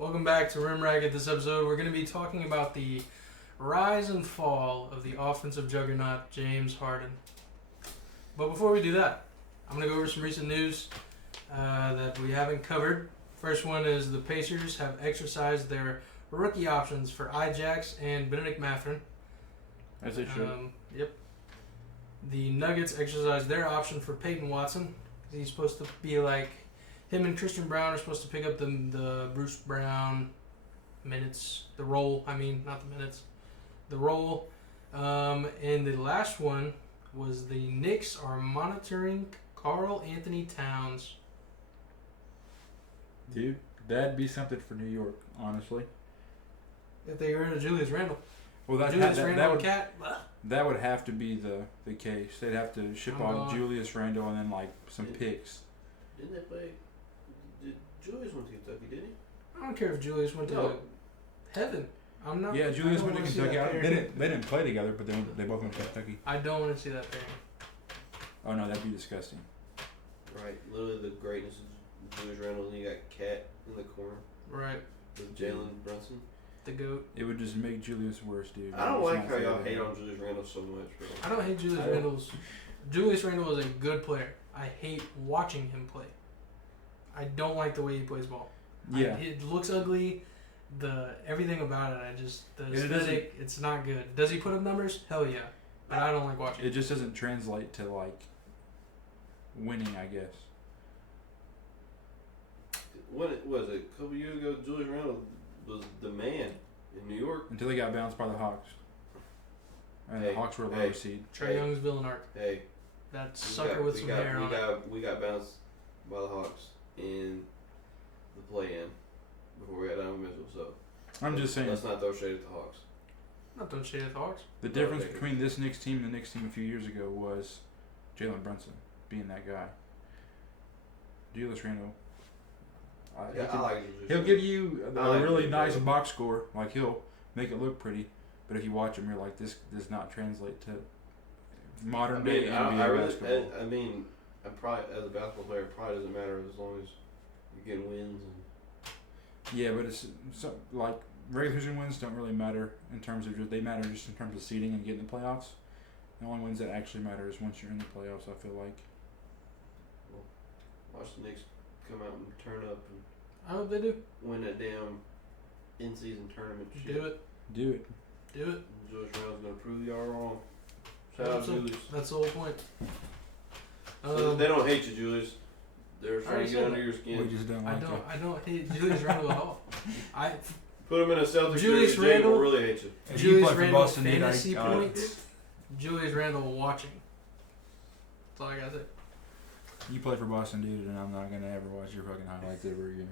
Welcome back to Rim Ragged. This episode, we're going to be talking about the rise and fall of the offensive juggernaut, James Harden. But before we do that, I'm going to go over some recent news that we haven't covered. First one is the Pacers have exercised their rookie options for Ijax and Benedict Mathurin. As they should. Yep. The Nuggets exercised their option for Peyton Watson. He's supposed to be like... Him and Christian Brown are supposed to pick up the Bruce Brown minutes. The role, not the minutes. The role. And the last one was the Knicks are monitoring Karl Anthony Towns. Dude, that'd be something for New York, honestly. If they got rid of Julius Randle. Well, that would have to be the case. They'd have to ship off Julius Randle and then some picks. Didn't they play? Julius went to Kentucky, didn't he? I don't care if Julius went to heaven. I'm not. Yeah, Julius went to Kentucky. They didn't play together, but they both went to Kentucky. I don't want to see that pairing. Oh no, that'd be disgusting. Right, literally the greatness of Julius Randle, and you got Cat in the corner. Right. With Jalen Brunson. The GOAT. It would just make Julius worse, dude. I don't like how y'all hate on Julius Randle so much, bro. I don't hate Julius Randle. Julius Randle is a good player. I hate watching him play. I don't like the way he plays ball. Yeah. It looks ugly. Everything about it, the aesthetic, it's not good. Does he put up numbers? Hell yeah. But I don't like watching. It just doesn't translate to winning, I guess. When it was a couple years ago, Julius Randle was the man in New York until they got bounced by the Hawks. And the Hawks were a lower seed. Trae Young's villain arc. Hey. That sucker with some hair on it. We got bounced by the Hawks in the play-in before we got down with Mitchell. So I'm just saying. Let's not throw shade at the Hawks. Not throwing shade at the Hawks. The difference between this Knicks team and the Knicks team a few years ago was Jalen Brunson being that guy. Julius Randle. I like Julius. He'll give you a really nice box score. He'll make it look pretty, but if you watch him, you're like, this does not translate to modern day NBA basketball. As a basketball player, it probably doesn't matter as long as you get wins. Yeah, but it's regular season wins don't really matter in terms of they matter just in terms of seeding and getting the playoffs. The only wins that actually matter is once you're in the playoffs. I feel like. Well, watch the Knicks come out and turn up and. I hope they do. Win that damn in-season tournament. Do it. Do it. Julius Randle's gonna prove y'all wrong. Shout out Julius. That's the whole point. They don't hate you, Julius. They're trying to get under your skin. We just don't like I don't hate Julius Randle at all. Put him in a Celtics Julius jersey, Jake will Randle really hate you. Julius Randle fantasy points. Julius Randle watching. That's all I gotta say. You play for Boston, dude, and I'm not gonna ever watch your fucking highlights ever again.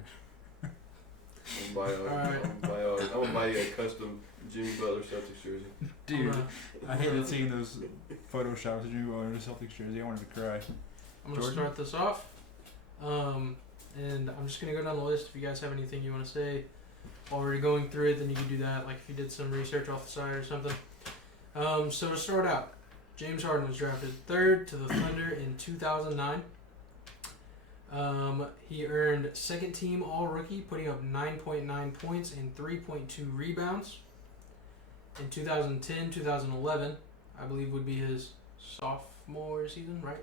I'm gonna buy you a custom Jimmy Butler Celtics jersey. Dude, I hated seeing those photoshops of Jimmy Butler in a Celtics jersey. I wanted to cry. I'm gonna start this off, and I'm just gonna go down the list. If you guys have anything you want to say while we're going through it, then you can do that. Like if you did some research off the side or something. So to start out, James Harden was drafted 3rd to the Thunder in 2009. He earned second team All-Rookie, putting up 9.9 points and 3.2 rebounds. In 2010, 2011, I believe would be his sophomore season, right?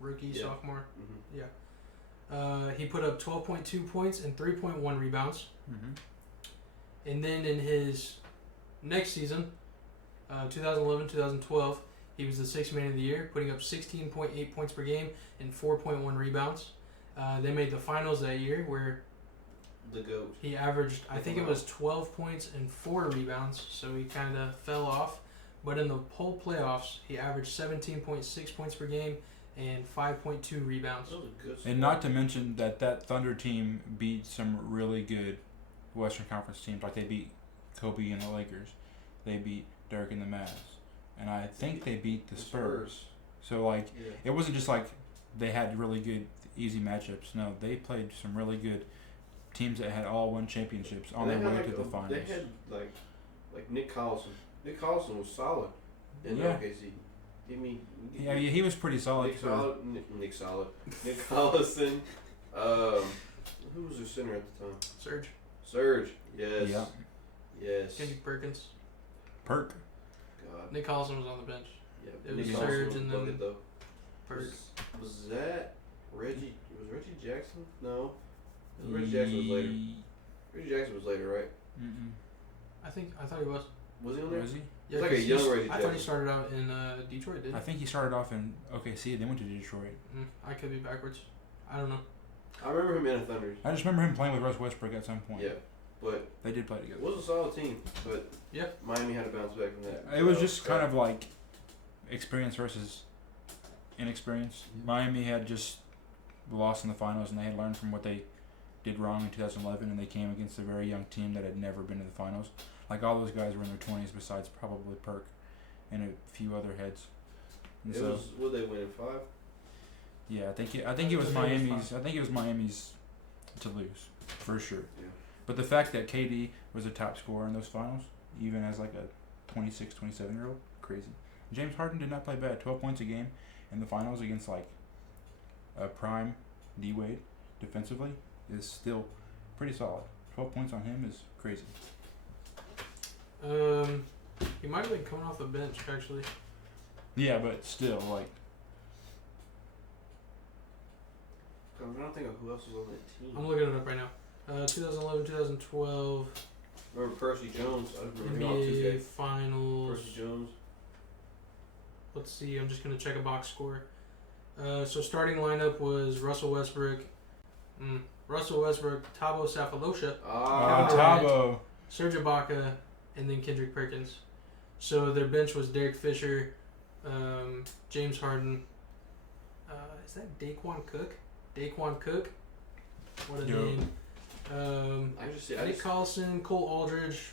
Rookie, sophomore. Mm-hmm. Yeah. He put up 12.2 points and 3.1 rebounds. Mm-hmm. And then in his next season, 2011, 2012, he was the 6th man of the year, putting up 16.8 points per game and 4.1 rebounds. They made the finals that year where the GOAT. He averaged, I think it was 12 points and 4 rebounds, so he kind of fell off. But in the whole playoffs, he averaged 17.6 points per game and 5.2 rebounds. And not to mention that Thunder team beat some really good Western Conference teams. Like they beat Kobe and the Lakers. They beat Dirk and the Mavs. And I think they beat the Spurs. So, it wasn't just they had really good, easy matchups. No, they played some really good teams that had all won championships on their way to the finals. They had, Nick Collison. Nick Collison was solid in OKC. He was pretty solid. Nick Collison. Who was their center at the time? Surge. Yes. Yeah. Yes. Kendrick Perkins. Perk. God. Nick Collison was on the bench. Yeah. It was Nick Surge Collison and was then though. Perk. Was that Reggie? Was Reggie Jackson? No. Reggie Jackson was later. Reggie Jackson was later, right? Mm-mm. I thought he was. Was he on there? Was he? It's like 'cause a young Reggie I thought he Jackson. started out in Detroit, didn't I he? think he started off in OKC, then went to Detroit. I could be backwards. I don't know. I remember him in the Thunder. I just remember him playing with Russ Westbrook at some point. Yeah, but They did play it together. was a solid team. But Yeah. Miami had to bounce back from that. It was just kind of like experience versus inexperience. Yeah. Miami had just lost in the finals, and they had learned from what they did wrong in 2011, and they came against a very young team that had never been to the finals. Like all those guys were in their 20s, besides probably Perk and a few other heads. And It so, was. What they win in 5? yeah, I think it was I think it was Miami's. fine. I think it was Miami's to lose for sure. Yeah. But the fact that KD was a top scorer in those finals, even as like a 26, 27-year-old, crazy. James Harden did not play bad. 12 points a game in the finals against like a prime D Wade defensively is still pretty solid. 12 points on him is crazy. He might have been coming off the bench actually. Yeah, but still, like, I'm trying to think of who else was on that team. I'm looking it up right now. 2011, 2012 Remember Percy Jones? I just remember him on NBA 2K. Finals. Percy Jones. Let's see. I'm just gonna check a box score. So starting lineup was Russell Westbrook, Thabo Sefolosha, Ah, Tabo. Serge Ibaka, and then Kendrick Perkins. So their bench was Derek Fisher, James Harden. Is that Daquan Cook? Daquan Cook. What a Yo. name. I just see. Nick Collison, Cole Aldridge.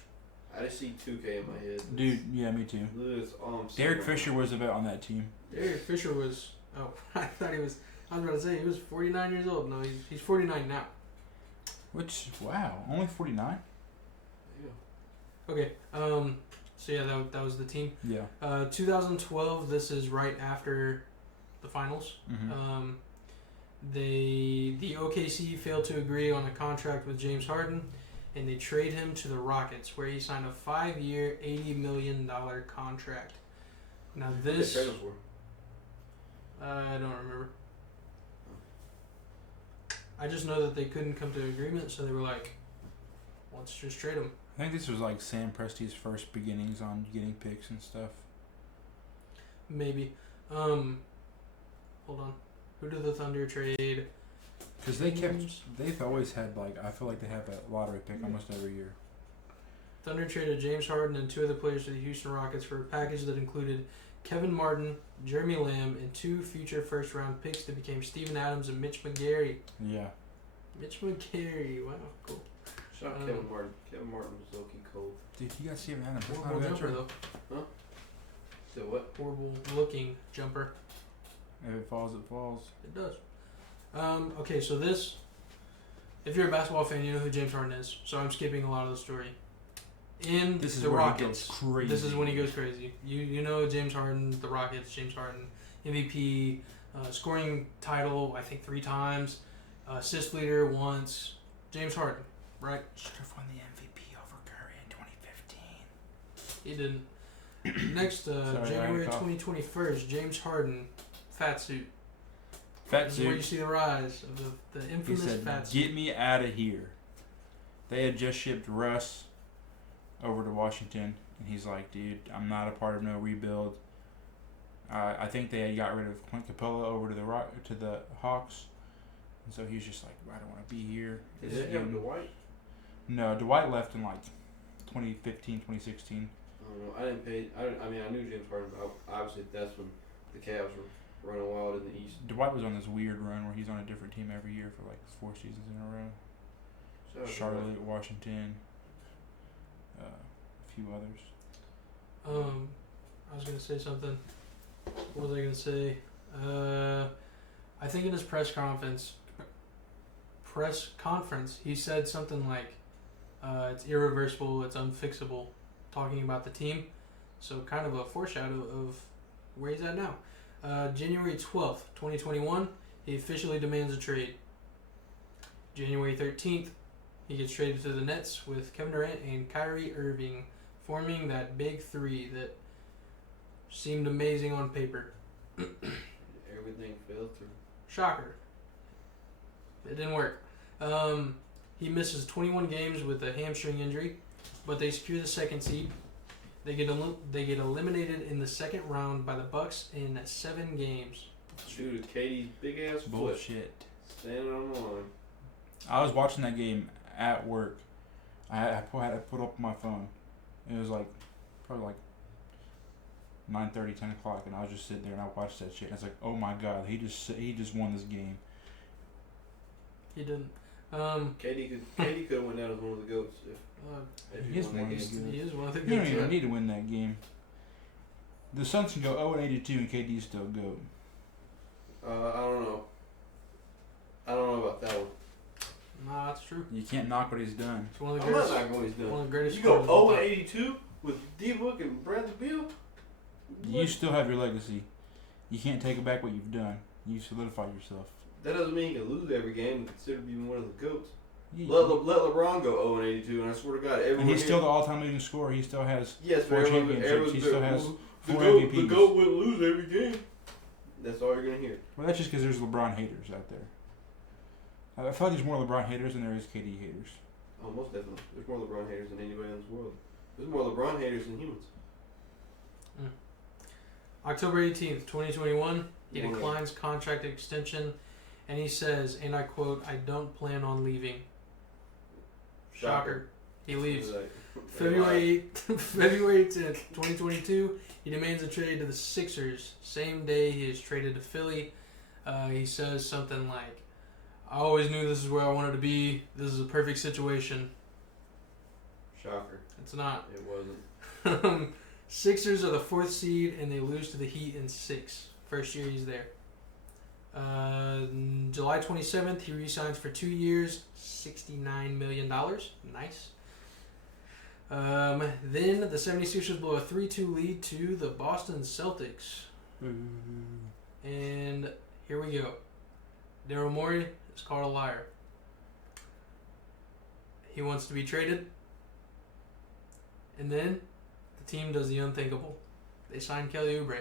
I just see 2K in my head. Dude, yeah, me too. That's all I'm seeing Derek right now. Fisher was about on that team. Derek Fisher was. Oh, I thought he was. I was about to say he was 49 years old. No, he's 49 now. Which, wow, only 49? Yeah. Okay. So yeah, that was the team. Yeah. 2012. This is right after the finals. Mm-hmm. The OKC failed to agree on a contract with James Harden, and they trade him to the Rockets, where he signed a 5-year, $80 million contract. Now Who they this, trade him for? I don't remember. I just know that they couldn't come to an agreement, so they were like, let's just trade him. I think this was like Sam Presti's first beginnings on getting picks and stuff. Maybe. Hold on. Who did the Thunder trade? Because they've always had, like, I feel like they have a lottery pick almost every year. Thunder traded James Harden and 2 other players to the Houston Rockets for a package that included Kevin Martin, Jeremy Lamb, and 2 future first-round picks that became Steven Adams and Mitch McGary. Yeah. Mitch McGary, wow, cool. Shout out Kevin Martin. Kevin Martin was low-key cold. Dude, you got Steven Adams. That's not a Horrible bad jumper, trade. though. So what? Horrible-looking jumper. If it falls, it falls. It does. Okay, so this, if you're a basketball fan, you know who James Harden is. So I'm skipping a lot of the story. In This is the where Rockets, he goes crazy. this is when he goes crazy. You know James Harden, the Rockets, James Harden, MVP, scoring title, I think 3 times, assist leader once. James Harden, right? Should have won the MVP over Curry in 2015. He didn't. Next, Sorry, January I coughed. 2021, James Harden, fat suit. Fat This is where you suit. see the rise of the He infamous said, fat suit. "Get me out of here." They had just shipped Russ over to Washington, and he's like, "Dude, I'm not a part of no rebuild." I think they had got rid of Clint Capella over to the Hawks, and so he's just like, "I don't want to be here." Did they have Dwight? No, Dwight left in like 2015, 2016. I don't know. I didn't pay. I mean, I knew James Harden, but obviously that's when the Cavs were running wild in the East. Dwight was on this weird run where he's on a different team every year for like 4 seasons in a row. Shout out to Charlotte, Washington, a few others. I was gonna say something. What was I gonna say? I think in his press conference, he said something like, "It's irreversible, it's unfixable," talking about the team. So kind of a foreshadow of where he's at now. January 12th, 2021, he officially demands a trade. January 13th, He gets traded to the Nets with Kevin Durant and Kyrie Irving, forming that big three that seemed amazing on paper. Everything fell through. Shocker. It didn't work. He misses 21 games with a hamstring injury, but they secure the second seed. They get eliminated in the second round by the Bucks in 7 games. Due to Katie's big ass foot Bullshit. standing on the line. I was watching that game at work. I had to put up my phone. It was like probably like 9:30, 10 o'clock, and I was just sitting there and I watched that shit. And I was like, oh my god, he just won this game. He didn't. Katie could have went down as one of the goats if He is won that one of game. the he is one of the You don't good. even need to win that game. The Suns can go 0-82 and KD still go. I don't know. I don't know about that one. Nah, that's true. You can't knock what he's done. It's one of the I'm not greatest. knocking what he's One done. of the greatest. You go scorers of all 0 time. 82 with D-Book and Bradley Beal? You still have your legacy. You can't take back what you've done. You solidify yourself. That doesn't mean he can lose every game and consider being one of the goats. Yeah, Let LeBron go 0 82, and I swear to God, everyone. and he's here- still the all-time leading scorer. He still has yes, four but championships. He still has the 4 goat, MVPs. The goat wouldn't lose every game. That's all you're gonna hear. Well, that's just because there's LeBron haters out there. I feel like there's more LeBron haters than there is KD haters. Oh, most definitely. There's more LeBron haters than anybody in this world. There's more LeBron haters than humans. October 18th, 2021, he Morning. declines contract extension, and he says, and I quote, "I don't plan on leaving." Shocker. He leaves. Like, February 10th, 2022, he demands a trade to the Sixers. Same day he is traded to Philly. He says something like, "I always knew this is where I wanted to be. This is a perfect situation." Shocker. It's not. It wasn't. Sixers are the 4th seed, and they lose to the Heat in 6. First year he's there. July 27th, he re-signs for 2 years, $69 million. Nice. Then the 76ers blow a 3-2 lead to the Boston Celtics. And here we go. Daryl Morey is called a liar. He wants to be traded. And then the team does the unthinkable. They sign Kelly Oubre.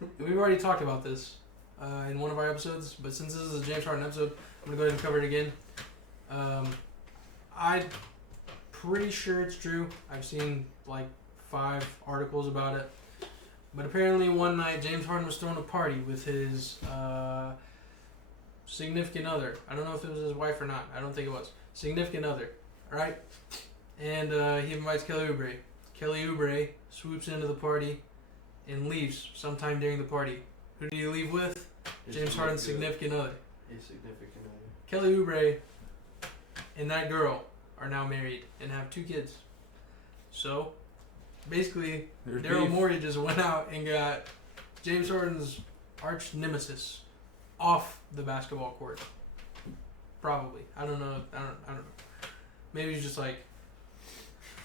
And we've already talked about this in one of our episodes, but since this is a James Harden episode, I'm going to go ahead and cover it again. I'm pretty sure it's true. I've seen like 5 articles about it. But apparently one night James Harden was throwing a party with his significant other. I don't know if it was his wife or not. I don't think it was. Significant other. Alright? And he invites Kelly Oubre. Kelly Oubre swoops into the party and leaves sometime during the party. Who did he leave with? James Harden's significant other. His significant other. Kelly Oubre and that girl are now married and have 2 kids. So, basically, There's Daryl beef. Morey just went out and got James Harden's arch nemesis off the basketball court. Probably. I don't know. I don't know. Maybe he's just like,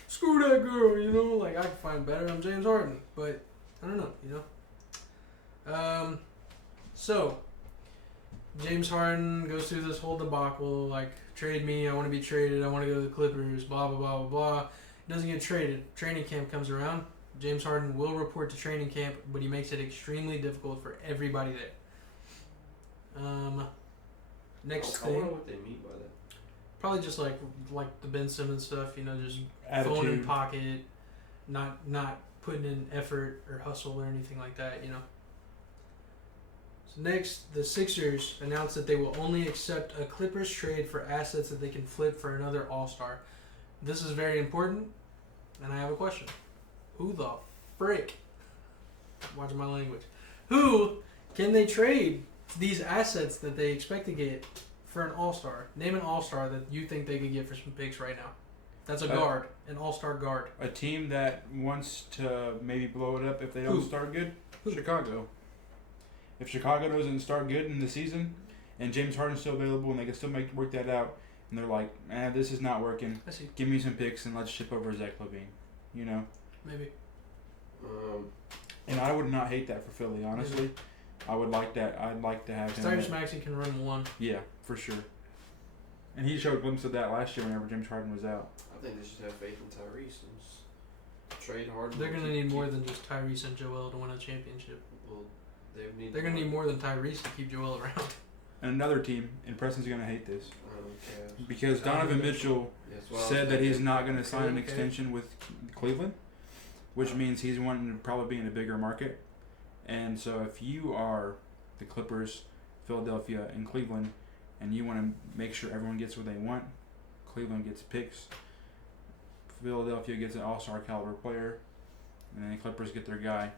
screw that girl, you know? Like, I can find better. I'm James Harden. But, I don't know, you know? So, James Harden goes through this whole debacle, like, trade me, I want to be traded, I want to go to the Clippers, blah, blah, blah, blah, blah. He doesn't get traded. Training camp comes around. James Harden will report to training camp, but he makes it extremely difficult for everybody there. Next I wonder thing, what they mean by that. probably just like the Ben Simmons stuff, you know, just Attitude. phone in pocket, not putting in effort or hustle or anything like that, you know. So next, the Sixers announced that they will only accept a Clippers trade for assets that they can flip for another All-Star. This is very important, and I have a question. Who the frick, watching my language, who can they trade these assets that they expect to get for an All-Star? Name an All-Star that you think they could get for some picks right now. That's a guard, an All-Star guard. A team that wants to maybe blow it up if they don't Who? start good? Who? Chicago. If Chicago doesn't start good in the season, and James Harden's still available, and they can still work that out, and they're like, this is not working. I see. Give me some picks and let's ship over Zach LaVine. You know? Maybe. And I would not hate that for Philly, honestly. I would like that. I'd like to have him. Tyrese Maxey can run one. Yeah, for sure. And he showed a glimpse of that last year whenever James Harden was out. I think they should have faith in Tyrese and just trade Harden. They're gonna need more than just Tyrese and Joel to win a championship. Well, They're gonna need more than Tyrese to keep Joel around. And another team, and Preston's gonna hate this, Cavs. because Donovan Mitchell said that he's not going to sign an Okay. extension with Cleveland, which means he's wanting to probably be in a bigger market. And so if you are the Clippers, Philadelphia, and Cleveland, and you want to make sure everyone gets what they want, Cleveland gets picks, Philadelphia gets an all-star caliber player, and then the Clippers get their guy.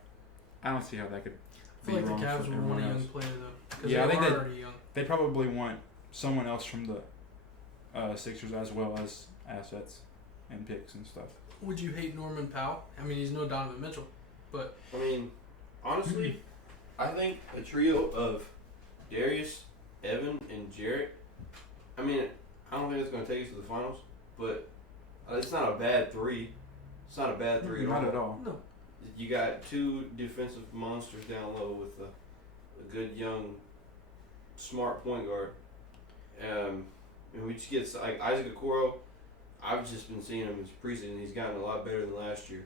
I don't see how that could I be feel like wrong the Cavs for would everyone want a young else. player though, because Yeah, I they think are they- already young. They probably want someone else from the Sixers as well as assets and picks and stuff. Would you hate Norman Powell? I mean, he's no Donovan Mitchell, but I mean, honestly, I think a trio of Darius, Evan, and Jarrett. I mean, I don't think it's going to take us to the finals, but it's not a bad three. It's not a bad three Not at all. no. You got two defensive monsters down low with a good young, smart point guard. And we just get like Isaac Okoro. I've just been seeing him in preseason. He's gotten a lot better than last year.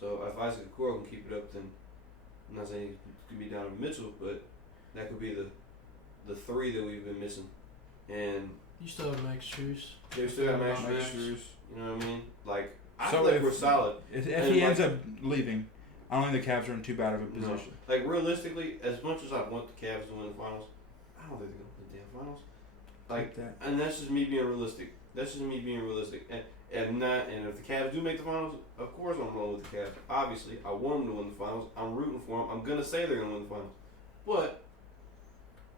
So if Isaac Okoro can keep it up, then I'm not saying he could be Donovan Mitchell, but that could be the three that we've been missing. And You still have Max Strus. they still got Max Max Strus. Strus. You know what I mean? Like I So feel like if- we're solid. If And he like- ends up leaving, I don't think the Cavs are in too bad of a No. position. Like realistically, as much as I want the Cavs to win the finals, I don't think they're gonna win the damn finals. Like, that. and that's just me being realistic. And if the Cavs do make the finals, of course I'm rolling with the Cavs. Obviously, I want them to win the finals. I'm rooting for them. I'm gonna say they're gonna win the finals, but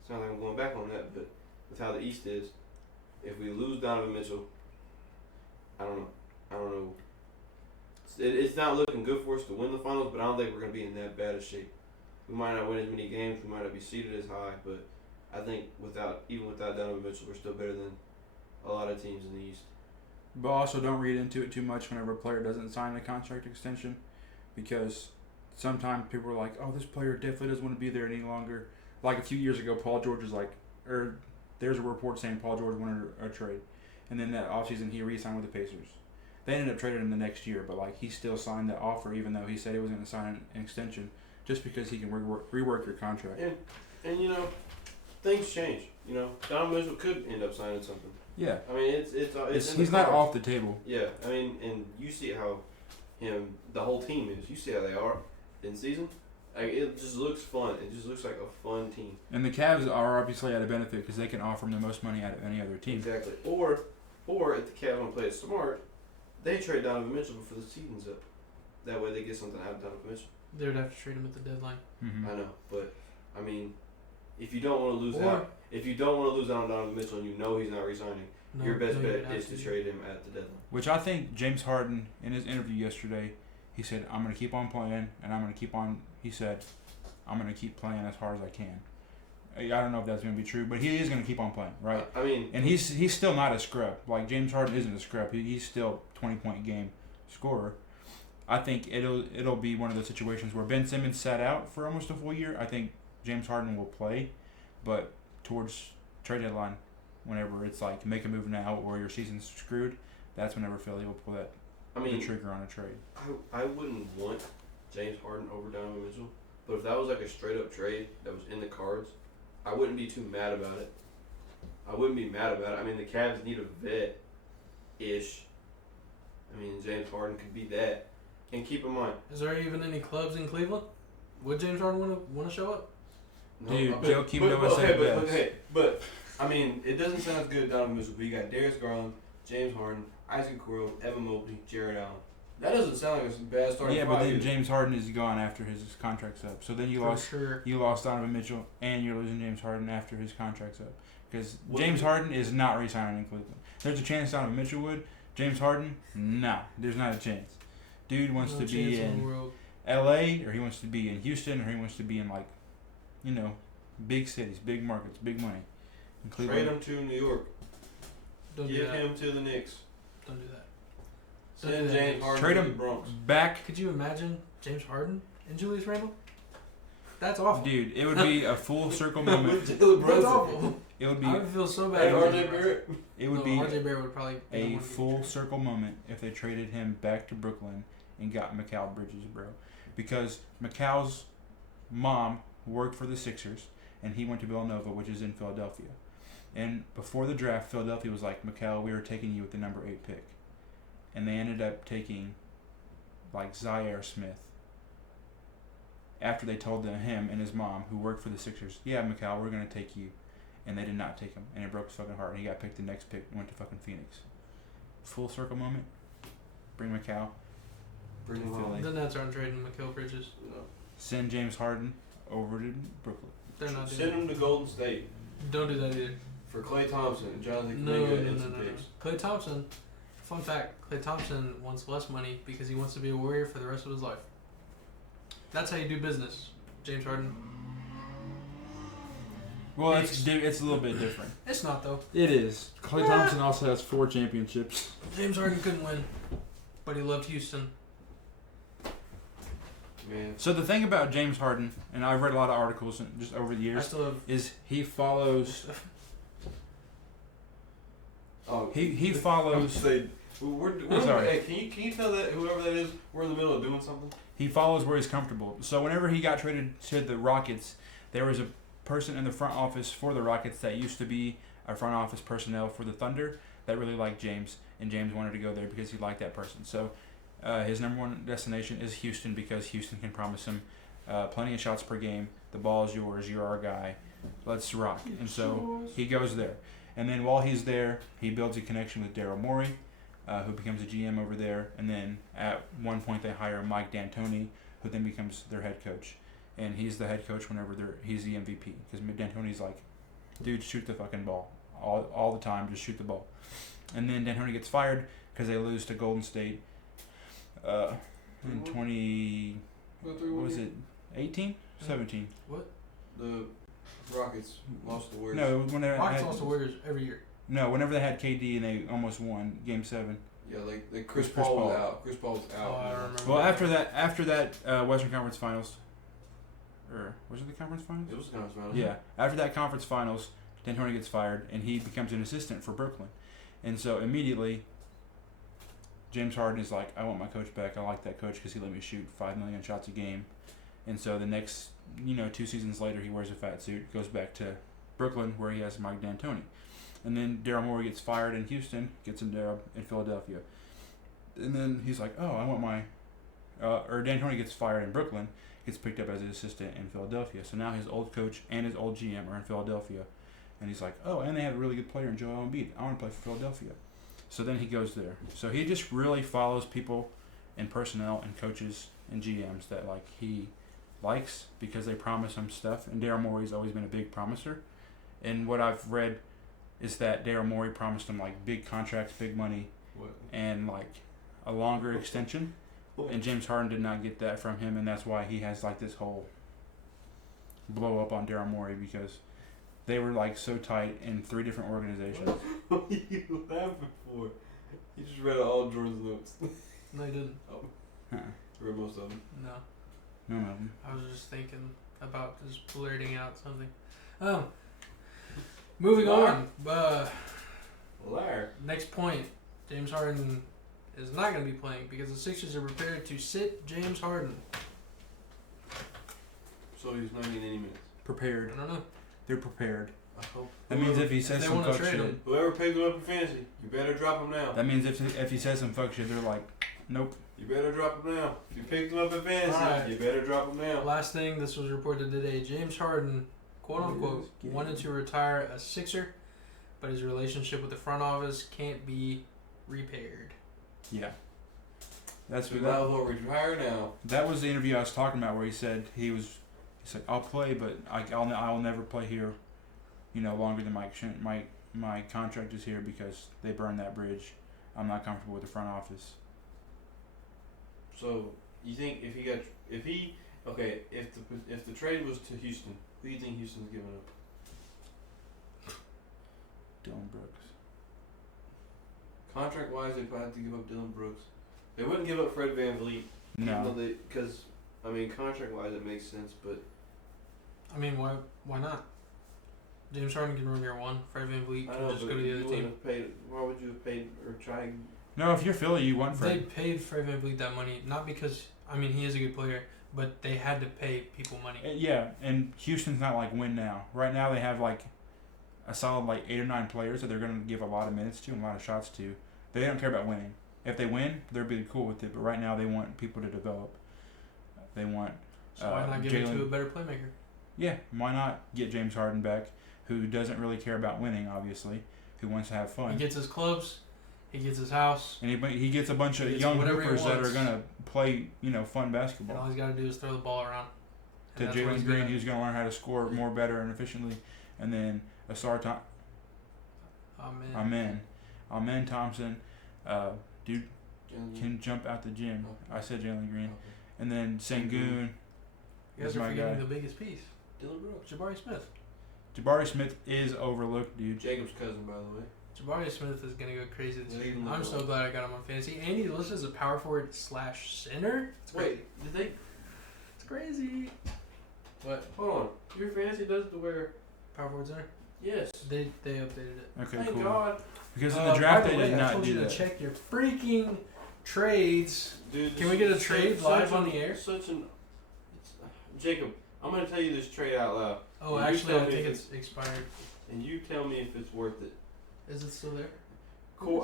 it's not like I'm going back on that. But with how the East is, if we lose Donovan Mitchell, I don't know. It's not looking good for us to win the finals, but I don't think we're gonna be in that bad of shape. We might not win as many games. We might not be seeded as high, but I think even without Donovan Mitchell, we're still better than a lot of teams in the East. But also don't read into it too much whenever a player doesn't sign a contract extension, because sometimes people are like, oh, this player definitely doesn't want to be there any longer. Like a few years ago, Paul George was like, there's a report saying Paul George wanted a trade. And then that offseason, he re-signed with the Pacers. They ended up trading him the next year, but like he still signed that offer even though he said he was going to sign an extension just because he can rework your contract. And you know, things change. You know, Donovan Mitchell could end up signing something. Yeah. I mean, it's in the He's not cards. off the table. Yeah, I mean, and you see how the whole team is. You see how they are in season. Like, it just looks fun. It just looks like a fun team. And the Cavs are obviously at a benefit because they can offer him the most money out of any other team. Exactly. Or if the Cavs want to play it smart, they trade Donovan Mitchell before the season's up. That way they get something out of Donovan Mitchell. They would have to trade him at the deadline. Mm-hmm. I know, but I mean, if you don't want to lose Or- out, if you don't want to lose out on Donovan Mitchell and you know he's not resigning, No, your best no, you'd bet have is to trade him at the deadline. Which I think James Harden, in his interview yesterday, he said, I'm going to keep on playing, and I'm going to keep on, he said, I'm going to keep playing as hard as I can. I don't know if that's going to be true, but he is going to keep on playing, right? I mean, And he's still not a scrub. Like, James Harden isn't a scrub. He's still 20-point game scorer. I think it'll be one of those situations where Ben Simmons sat out for almost a full year. I think James Harden will play, but towards trade deadline, whenever it's like make a move now or your season's screwed, that's whenever Philly will pull that the trigger on a trade. I wouldn't want James Harden over Donovan Mitchell, but if that was like a straight up trade that was in the cards, I wouldn't be too mad about it. I mean, the Cavs need a vet-ish. I mean, James Harden could be that. And keep in mind, Is there even any clubs in Cleveland? Would James Harden want to show up? Dude, but- Joakim but- Noah said okay, it best. but I mean, it doesn't sound as good as Donovan Mitchell, but you got Darius Garland, James Harden, Isaac Okoro, Evan Mobley, Jared Allen. That doesn't sound like a bad starting Yeah, five. but then either. James Harden is gone after his contract's up. So then you For lost Donovan Mitchell, and you're losing James Harden after his contract's up. Because What James do Harden is not re-signing in Cleveland. There's a chance Donovan Mitchell would. James Harden, nah, there's not a chance. Dude wants no to be chance in the in world. L.A. or he wants to be in Houston or he wants to be in big cities, big markets, big money. In Trade Cleveland, him to New York. Don't do Give that. him to the Knicks. Don't do that. Send James Harden Trade to him the Bronx. back, Could you imagine James Harden and Julius Randle? That's awful. dude. It would be a full circle moment. Jalen That's Brunson. awful. It would be. I would feel so bad. Hey, for RJ Barrett. It would No, be RJ Barrett would probably be the a one full getting circle moment if they traded him back to Brooklyn and got Mikal Bridges, bro. Because Mikal's mom worked for the Sixers, and he went to Villanova, which is in Philadelphia. And before the draft, Philadelphia was like, Mikal, we are taking you with the number 8 pick. And they ended up taking, like, Zaire Smith. After they told him and his mom, who worked for the Sixers, yeah, Mikal, we're going to take you. And they did not take him. And it broke his fucking heart. And he got picked the next pick and went to fucking Phoenix. Full circle moment. Bring Mikal. Bring him Philly. home. The Nets aren't trading Mikal Bridges. No. Send James Harden over to Brooklyn. They're not doing Send him to Golden State Don't do that either. for Klay Thompson and Jonathan No, Kuminga no, and no, some no, no. picks. Klay Thompson, fun fact, Klay Thompson wants less money because he wants to be a Warrior for the rest of his life. That's how you do business, James Harden. Well, it's a little bit different. It's not, though. It is. Klay Thompson also has 4 championships. James Harden couldn't win, but he loved Houston. Man. So the thing about James Harden, and I've read a lot of articles just over the I years, still have... is he follows. Oh, He I'm follows. say, we're Sorry. Hey, can you tell that whoever that is, we're in the middle of doing something? He follows where he's comfortable. So whenever he got traded to the Rockets, there was a person in the front office for the Rockets that used to be a front office personnel for the Thunder that really liked James, and James wanted to go there because he liked that person. So his number one destination is Houston because Houston can promise him plenty of shots per game. The ball is yours. You're our guy. Let's rock. And so he goes there. And then while he's there, he builds a connection with Daryl Morey, who becomes a GM over there. And then at one point they hire Mike D'Antoni, who then becomes their head coach. And he's the head coach whenever he's the MVP. Because D'Antoni's like, dude, shoot the fucking ball. All the time, just shoot the ball. And then D'Antoni gets fired because they lose to Golden State in 20... What was it? 18? 17? The Rockets lost the Warriors. No, when they Rockets had, lost the Warriors every year. no, whenever they had KD and they almost won Game 7. Yeah, like Chris Chris Paul was Paul. out. Chris Paul was out. Oh, I remember. Well, after that Western Conference Finals, or was it the Conference Finals? It was kind of smart. Yeah, after that Conference Finals, D'Antoni gets fired and he becomes an assistant for Brooklyn, and so immediately James Harden is like, I want my coach back. I like that coach because he let me shoot 5 million shots a game, and so the next 2 seasons later he wears a fat suit, goes back to Brooklyn where he has Mike D'Antoni, and then Daryl Morey gets fired in Houston, gets him job in Philadelphia, and then he's like, oh, I want my or D'Antoni gets fired in Brooklyn, gets picked up as an assistant in Philadelphia. So now his old coach and his old GM are in Philadelphia. And he's like, oh, and they have a really good player in Joel Embiid. I want to play for Philadelphia. So then he goes there. So he just really follows people and personnel and coaches and GMs that like he likes because they promise him stuff. And Daryl Morey's always been a big promiser. And what I've read is that Daryl Morey promised him like big contracts, big money, What? and like a longer extension. And James Harden did not get that from him, and that's why he has like this whole blow up on Daryl Morey because they were like so tight in 3 different organizations. What are you laughing for? You just read all Jordan's notes. No, he didn't. Huh. Read most of them. No. None of them. I was just thinking about just blurting out something. Moving on. Liar. Next point. James Harden is not going to be playing because the Sixers are prepared to sit James Harden. So he's not getting any minutes. Prepared. I don't know. They're prepared. I hope. That means if he If says they some wanna fuck trade shit. him. Whoever picks him up in fantasy, you better drop him now. That means if he says some fuck shit, they're like, nope. You better drop him now. If you picked him up in fantasy, Alright. you better drop him now. Last thing, this was reported today. James Harden, quote unquote, wanted to retire a Sixer, but his relationship with the front office can't be repaired. Yeah. That's So what now he'll retire now. that was the interview I was talking about where he said he said I'll play, but I'll never play here, longer than my contract is here because they burned that bridge. I'm not comfortable with the front office. So you think if the trade was to Houston, who do you think Houston's giving up? Dylan Brooks. Contract wise, they probably have to give up Dylan Brooks. They wouldn't give up Fred VanVleet. No. Because contract wise it makes sense, but I mean, why not? James Harden can run year one. Fred VanVleet I can know, just but go to the you other wouldn't team. have paid. Why would you have paid or try? No, if you're Philly, you want They Fred. paid Fred VanVleet that money, not because, I mean, he is a good player, but they had to pay people money. Yeah, and Houston's not like win now. Right now they have like a solid like 8 or 9 players that they're going to give a lot of minutes to and a lot of shots to. They don't care about winning. If they win, they'll be cool with it. But right now they want people to develop. They want. So why not give it to a better playmaker? Yeah, why not get James Harden back, who doesn't really care about winning, obviously, who wants to have fun. He gets his clubs, he gets his house, And he gets a bunch of He gets young whatever he hoopers that are wants. gonna play, fun and basketball. all he's got to do is throw the ball around. To And that's what Jalen he's Green, good at. who's gonna learn how to score more, better, and efficiently, and then Asar Amen Thompson, dude can jump out the gym. I said Jalen Green, and then Sengun. You guys is are my forgetting guy. the biggest piece. Dylan Brooks. Jabari Smith. Jabari Smith is overlooked, dude. Jacob's cousin, by the way. Jabari Smith is going to go crazy this Yeah, year. he's I'm so glad I got him on fantasy. And he's listed as a power forward / center. It's crazy. Wait, did they? It's crazy. What? Hold on. Your fantasy does the where? Power forward center? Yes. They updated it. Okay, Thank cool. God. Because in the draft by the they way, did I not told do you that. to check your freaking trades. Dude, Can this we get a is trade live on the air? Jacob, I'm gonna tell you this trade out loud, Oh, You actually, tell I me think if it's expired. and you tell me if it's worth it. Is it still there?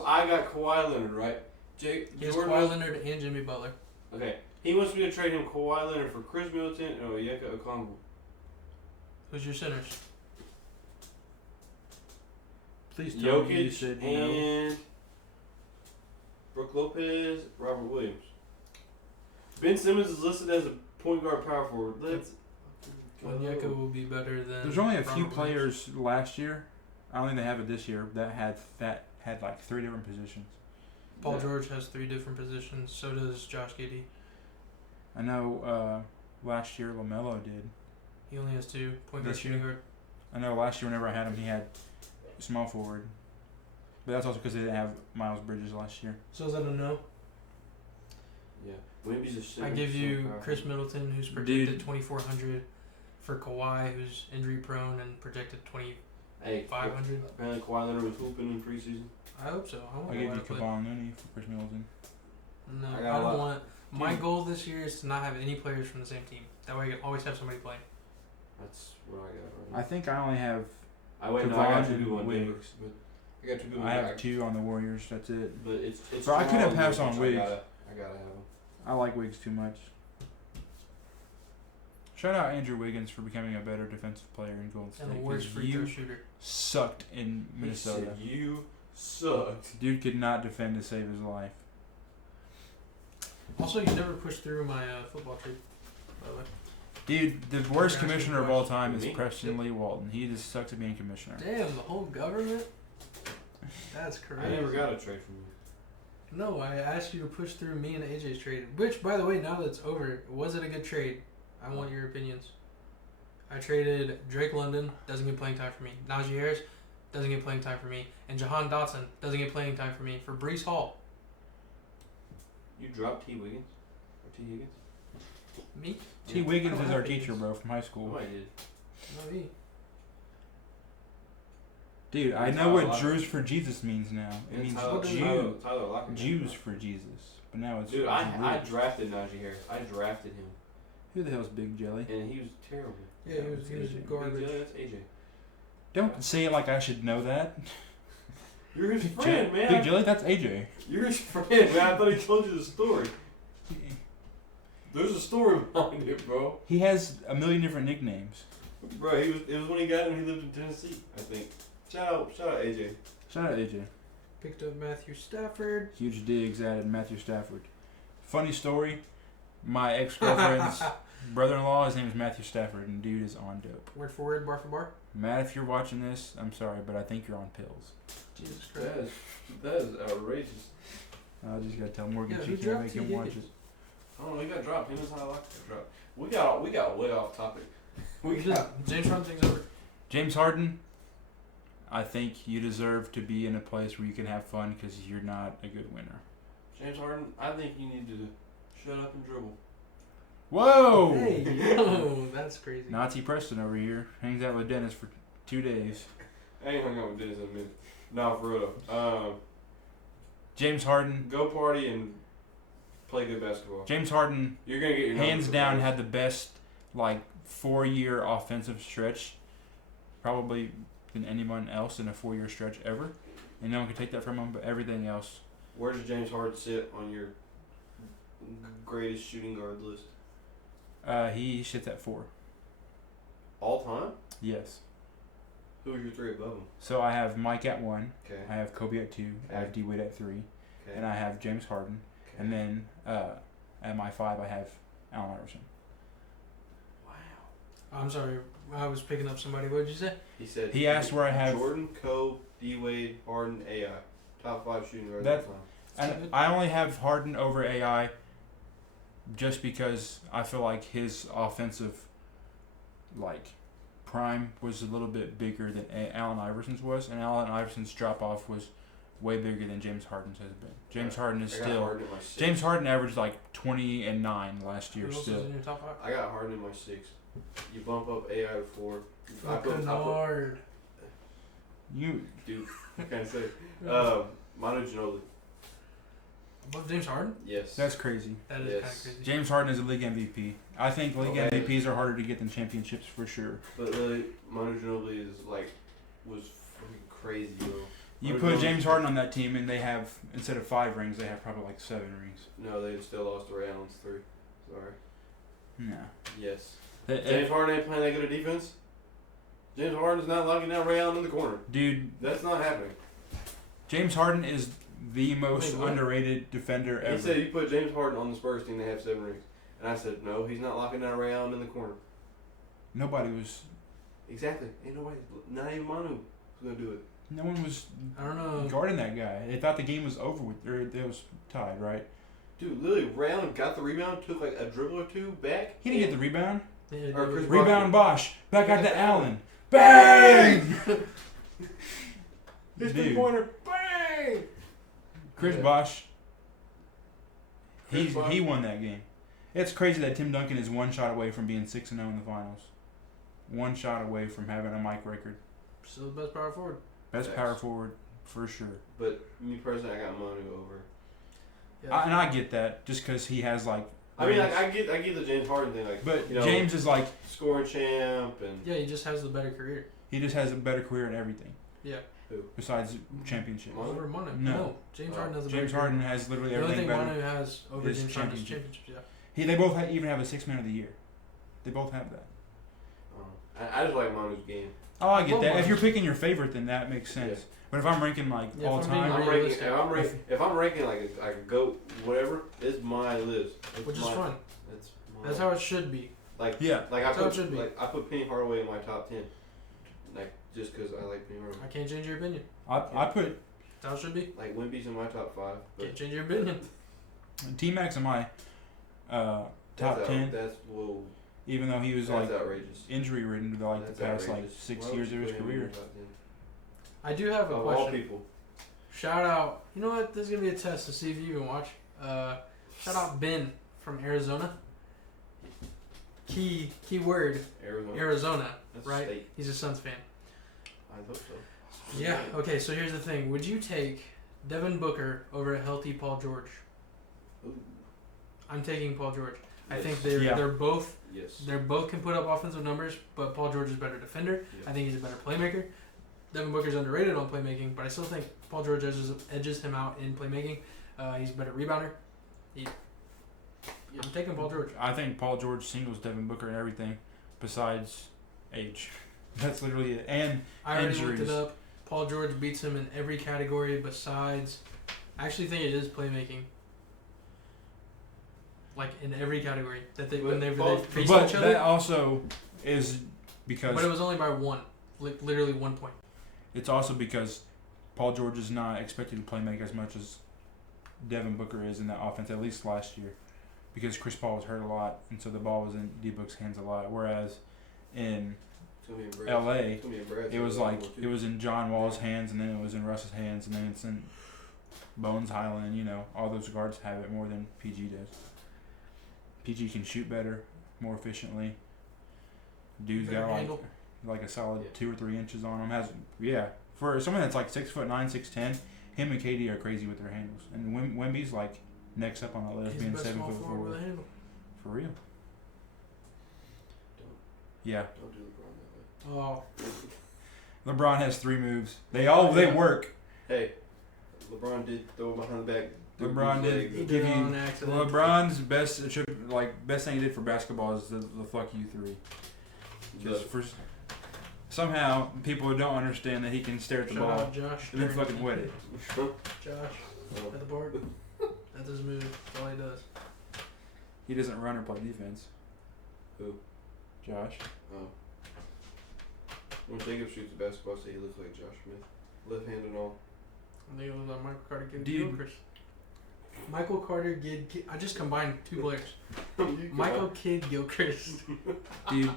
I got Kawhi Leonard, right? He has Jordan Kawhi was- Leonard and Jimmy Butler. Okay, he wants me to trade him Kawhi Leonard for Chris Middleton and Onyeka Okongwu. Who's your centers? Please tell me you Jokic said no. and Brook Lopez, Robert Williams. Ben Simmons is listed as a point guard power forward. Let's go. Onyeka will be better than. There's only a few Robert Williams. players last year. I don't think they have it this year. That had like 3 different positions. Paul Yeah. George has 3 different positions. So does Josh Giddey. I know last year LaMelo did. He only has 2 point guard, This shooting year? guard. I know last year whenever I had him, he had small forward. But that's also because they didn't have Miles Bridges last year. So is that a no? Yeah, Wemby's a center. I give you so Chris Middleton, who's projected 2,400, for Kawhi, who's injury prone and projected Hey, 2,500. apparently Kawhi Leonard was hooping in preseason. I hope so. I want I gave Kawhi you to play. Kevon Looney for Chris Middleton. No, I I, got a don't lot. want. My Dude. goal this year is to not have any players from the same team. That way I can always have somebody playing. That's what I got right I now. think I only have I wait, no, I got Kevon 2 people on and Denver, Wiggs. but I got 2 people. I have 2 on the Warriors. That's it. But it's. But I couldn't strong pass on defense. Wiggs. I gotta have him. I like Wiggs too much. Shout out Andrew Wiggins for becoming a better defensive player in Golden State. And the worst 'cause free throw you shooter. sucked in Minnesota. He said you sucked. Dude could not defend to save his life. Also, you never pushed through my football trade, by the way. Dude, the worst Asking commissioner of all questions. time is Me? Preston Lee Walton. He just sucks at being commissioner. Damn, the whole government? That's crazy. I never got a trade from you. No, I asked you to push through me and AJ's trade. Which, by the way, now that it's over, was it a good trade? I want your opinions. I traded Drake London, doesn't get playing time for me. Najee Harris, doesn't get playing time for me. And Jahan Dotson, doesn't get playing time for me. For Brees Hall. You dropped T. Wiggins? Or T. Higgins? Me? T. Yeah. Wiggins I don't is our have teacher, Higgins. bro, from high school. Oh, I did. Not me. Dude, I know what Jews for Jesus means now. It means Jew. Tyler Lockett. Jews for Jesus. But now it's Dude, I Jews. drafted Najee Harris. I drafted him. Who the hell's Big Jelly? And he was terrible. Yeah, he was Big garbage. J, that's AJ. Don't say it like I should know that. You're his Big friend, J- man. Big Jelly, that's AJ. You're his friend, man. I thought he told you the story. There's a story behind it, bro. He has a million different nicknames. Bro, it was when he got him. He lived in Tennessee, I think. Shout out AJ. Shout out AJ. Picked up Matthew Stafford. Huge digs added Matthew Stafford. Funny story. My ex-girlfriend's brother-in-law, his name is Matthew Stafford, and dude is on dope. Word for word, bar for bar. Matt, if you're watching this, I'm sorry, but I think you're on pills. Jesus Christ. That is outrageous. I just gotta tell Morgan Yeah, she who can't dropped make T. him watch Higgins? it. I don't know. He got dropped. Him and Tyler Lockett got dropped. We got way off topic. We got. James Harden thing's over. James Harden, I think you deserve to be in a place where you can have fun because you're not a good winner. James Harden, I think you need to shut up and dribble. Whoa! Hey, yo, that's crazy. Nazi Preston over here hangs out with Dennis for 2 days. I ain't hung out with Dennis in a minute. No, for real though. James Harden. Go party and play good basketball. James Harden, You're gonna get your hands numbers down, regardless. had the best 4-year offensive stretch, probably than anyone else in a 4-year stretch ever. And no one can take that from him. But everything else, Where does James Harden sit on your greatest shooting guard list? he sits at 4. All time? Yes. Who are your 3 above him? So I have Mike at 1. Okay. I have Kobe at 2. I have Okay. D Wade at 3, Okay. and I have James Harden. Okay. And then at my 5, I have Allen Iverson. Wow. I'm sorry, I was picking up somebody. What did you say? He said. He asked where I have. Jordan, Kobe, D Wade, Harden, AI. Top 5 shooting guards That- all time. And I only have Harden over AI, just because I feel like his offensive, prime was a little bit bigger than Allen Iverson's was, and Allen Iverson's drop off was way bigger than James Harden's has been. James Harden is I got still. Harden in my 6. James Harden averaged 20 and 9 last year Who else still. is in your top 5? I got Harden in my 6. You bump up AI to 4. Kennard. You Dude, I can't say. Manu Ginobili. Above James Harden? Yes. that's crazy. That is Yes. kind of crazy. James Harden is a league MVP. I think league Okay. MVPs are harder to get than championships for sure. But really, Manu Ginobili is was freaking crazy, bro. You Manu put Ginobili- James Harden on that team, and they have, instead of 5 rings, they have probably 7 rings. No, they still lost to Ray Allen's 3. Sorry. No. Yes. That- James Harden ain't playing that good at defense. James Harden's not locking down Ray Allen in the corner. Dude, That's not happening. James Harden is the most Wait, what? underrated defender He ever. said you put James Harden on the Spurs team, they have 7 rings. And I said, no, he's not locking down Ray Allen in the corner. Nobody was. Exactly. Ain't nobody, not even Manu, was going to do it. No one was I don't know. guarding that guy. They thought the game was over with, or it was tied, right? Dude, literally, Ray Allen got the rebound, took a dribble or 2 back. He didn't get the rebound. Yeah, Or dude. Chris Rebound Bosch. Back out to Yeah. Allen. Bang! His Dude. 3-pointer, bang! Chris Yeah. Bosch. Chris Bosh. He won that game. It's crazy that Tim Duncan is 1 shot away from being 6-0 in the finals. 1 shot away from having a Mike record. Still the best power forward. Best Facts. power forward for sure. But me personally, I got Manu over. Yeah. And I get that, just because he has I mean, rings. I get the James Harden thing, But you know, James is scoring champ and Yeah, he just has the better career. he just has a better career in everything Yeah. besides championships. Manu? Over Manu. No. James Oh. Harden has a James better Harden career. has literally The only everything thing better. Manu has over is James Harden is championships. championships. Yeah. They both even have a 6 man of the year. They both have that. I just like Manu's game. Oh, I get Well, that. If Manu- you're picking your favorite, then that makes sense. Yeah. But if I'm ranking Yeah, all if I'm being time, I'm ranking, realistic. if I'm ranking like a goat, whatever, it's my list. It's Which is my, fun. It's my, That's how it should be. yeah. Like That's how it should be. I put Penny Hardaway in my top 10, like just because I like Penny Hardaway. I can't change your opinion. I put That's how it should be. Like Wimpy's in my top 5. But Can't change your opinion. T-Max in my top 10, That's whoa. even though he was That's outrageous. injury ridden for the That's past outrageous. 6 Why would years you of his put him in your career. top 10? I do have a Of all question. people. Shout out. You know what? This is gonna be a test to see if you even watch. Shout out Ben from Arizona. Key word Arizona. Arizona. That's right? State. He's a Suns fan. I hope so. Yeah. Okay. So here's the thing. Would you take Devin Booker over a healthy Paul George? Ooh. I'm taking Paul George. I Yes. think Yeah. they're both Yes. both can put up offensive numbers, but Paul George is a better defender. Yeah. I think he's a better playmaker. Devin Booker's underrated on playmaking, but I still think Paul George edges him out in playmaking. He's a better rebounder. I'm taking Paul George. I think Paul George singles Devin Booker and everything besides age. That's literally it. And I already looked injuries. it up. Paul George beats him in every category besides. I actually think it is playmaking. Like in every category that they when they've faced but each other. that also is because But it was only by one, like literally 1 point. it's also because Paul George is not expected to play make as much as Devin Booker is in that offense, at least last year, because Chris Paul was hurt a lot, and so the ball was in D-Book's hands a lot. Whereas in It's gonna be in Brad's- LA, it's gonna be in Brad's it was level, like too. it was in John Wall's hands, and then it was in Russ's hands, and then it's in Bones Highland. You know, all those guards have it more than PG does. PG can shoot better, more efficiently. Dude's Better got handle. like a solid Yeah. 2 or 3 inches on him. For someone that's like 6'9", 6'10", him and KD are crazy with their handles. And Wemby's like next up on the list, He's being the best small 7'4". forward with a handle. For real. Don't. Yeah. Don't do LeBron that way. Oh, LeBron has 3 moves. They work. Hey, LeBron did throw it behind the back. LeBron did he give did it you on accident. LeBron's best thing he did for basketball is the fuck you 3. Just for somehow people don't understand that he can stare at the Shout ball out Josh. and then fucking wet it. Josh at the board. That's his move. That's all he does. He doesn't run or play defense. Who? Josh. Oh. When Jacob shoots a basketball, say he looks like Josh Smith. Left hand and all. I think it was Michael Carter Kid Dude. Gilchrist. Michael Carter Kid. I just combined 2 players. Michael Kidd Gilchrist. Dude,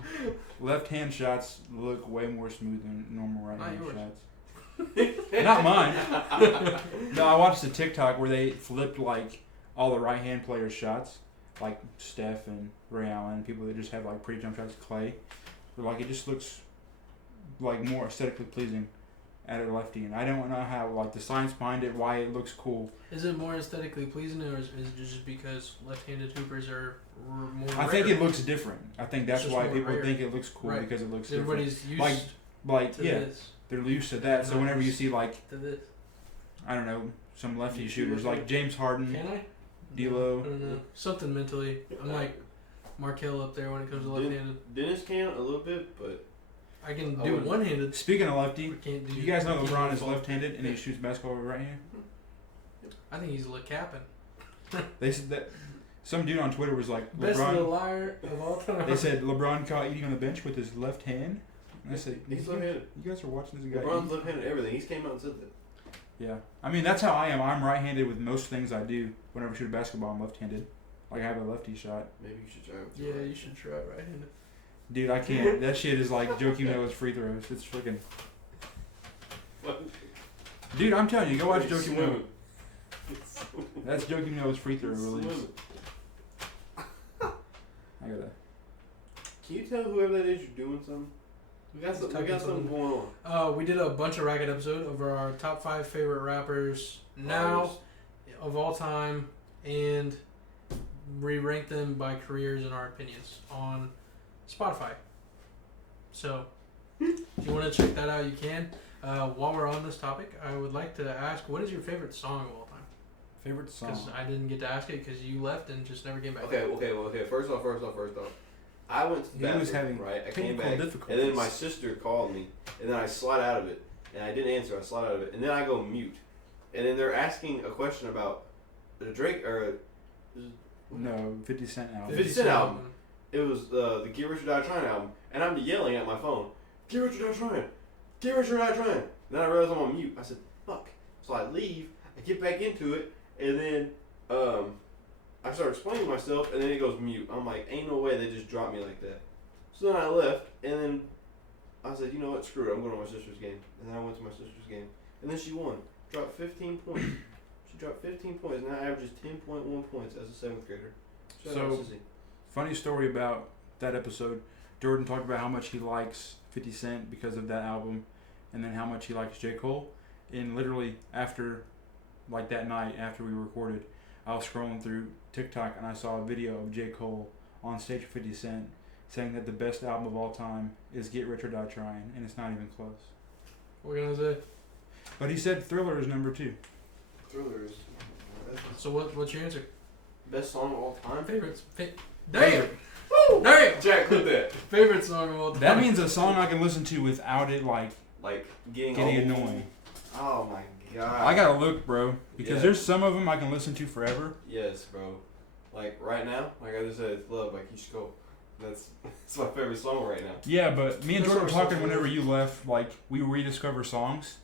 left hand shots look way more smooth than normal right hand Not yours. shots. Not mine. No, I watched a TikTok where they flipped like all the right hand players' shots, like Steph and Ray Allen, people that just have like pretty jump shots, Clay. But like it just looks like more aesthetically pleasing at a lefty, and I don't know how like the science behind it, why it looks cool. Is it more aesthetically pleasing, or is it just because left-handed hoopers are more? I think it looks different. I think that's It's just why more people rare. think it looks cool Right. because it looks different. Everybody's used Like to yeah, this. they're used to that. So Not whenever you used see like To this. I don't know some lefty You shooters see like James Harden, Can I? D'Lo. I don't know. Something mentally. I'm like Markel up there when it comes to left-handed. Dennis can a little bit, but I can I do wouldn't- one-handed. Speaking of lefty, But can't do. you guys know can't LeBron do is both. left-handed and he shoots basketball with right hand. I think he's capping. They said that some dude on Twitter was like Best little LeBron. liar of all time. They said LeBron caught eating on the bench with his left hand. And I said, he's left-handed. you guys are watching this guy. LeBron's eat? left-handed everything. He's came out and said that. Yeah, I mean that's how I am. I'm right-handed with most things I do. Whenever I shoot a basketball, I'm left-handed. Like I have a lefty shot. Maybe you should try it. with Yeah, your you right. should try right-handed. Dude, I can't. That shit is like Joakim Noah's free throws. It's freaking. Dude, I'm telling you, go watch He's Joakim Noah. swimming. That's Joakim Noah's free throw He's release. swimming. I gotta. Can you tell whoever that is you're doing something? We got Tucking something going on. We did a bunch of racket episode over our top 5 favorite rappers now of all time, and we rank them by careers and our opinions on Spotify. So, if you want to check that out, you can. While we're on this topic, I would like to ask, what is your favorite song of all time? Favorite song? Because I didn't get to ask it because you left and just never came back. Okay. First off. I went to the He bathroom, was having right? I came technical back, difficulties. and then my sister called me, and then I slide out of it, and I didn't answer. I slide out of it, and then I go mute, and then they're asking a question about the Drake or No, 50 Cent album. 50 Cent album. It was the Get Rich or Die Trying album, and I'm yelling at my phone, Get Rich or Die Trying, Get Rich or Die Trying. Then I realized I'm on mute. I said, fuck. So I leave, I get back into it, and then I start explaining myself, and then it goes mute. I'm like, ain't no way they just dropped me like that. So then I left, and then I said, you know what, screw it, I'm going to my sister's game. And then I went to my sister's game, and then she won. Dropped 15 points. She dropped 15 points, and now averages 10.1 points as a 7th grader. Shout out So- Sissy. Funny story about that episode. Jordan talked about how much he likes 50 Cent because of that album, and then how much he likes J. Cole. And literally after, like that night after we recorded, I was scrolling through TikTok and I saw a video of J. Cole on stage with 50 Cent saying that the best album of all time is Get Rich or Die Trying, and it's not even close. What can I say? But he said Thriller is number 2. Thriller is So what's your answer? best song of all time. Favorites. Damn! Damn! Jack, clip that. Favorite song of all time. That means a song I can listen to without it like Like getting getting old. annoying. Oh my god. I gotta look, bro, because Yeah. there's some of them I can listen to forever. Yes, bro. Like right now, like I just said, it's Love by Keisha Cole. That's my favorite song right now. Yeah, but me and Those Jordan were are talking so whenever cool. you left. Like we rediscover songs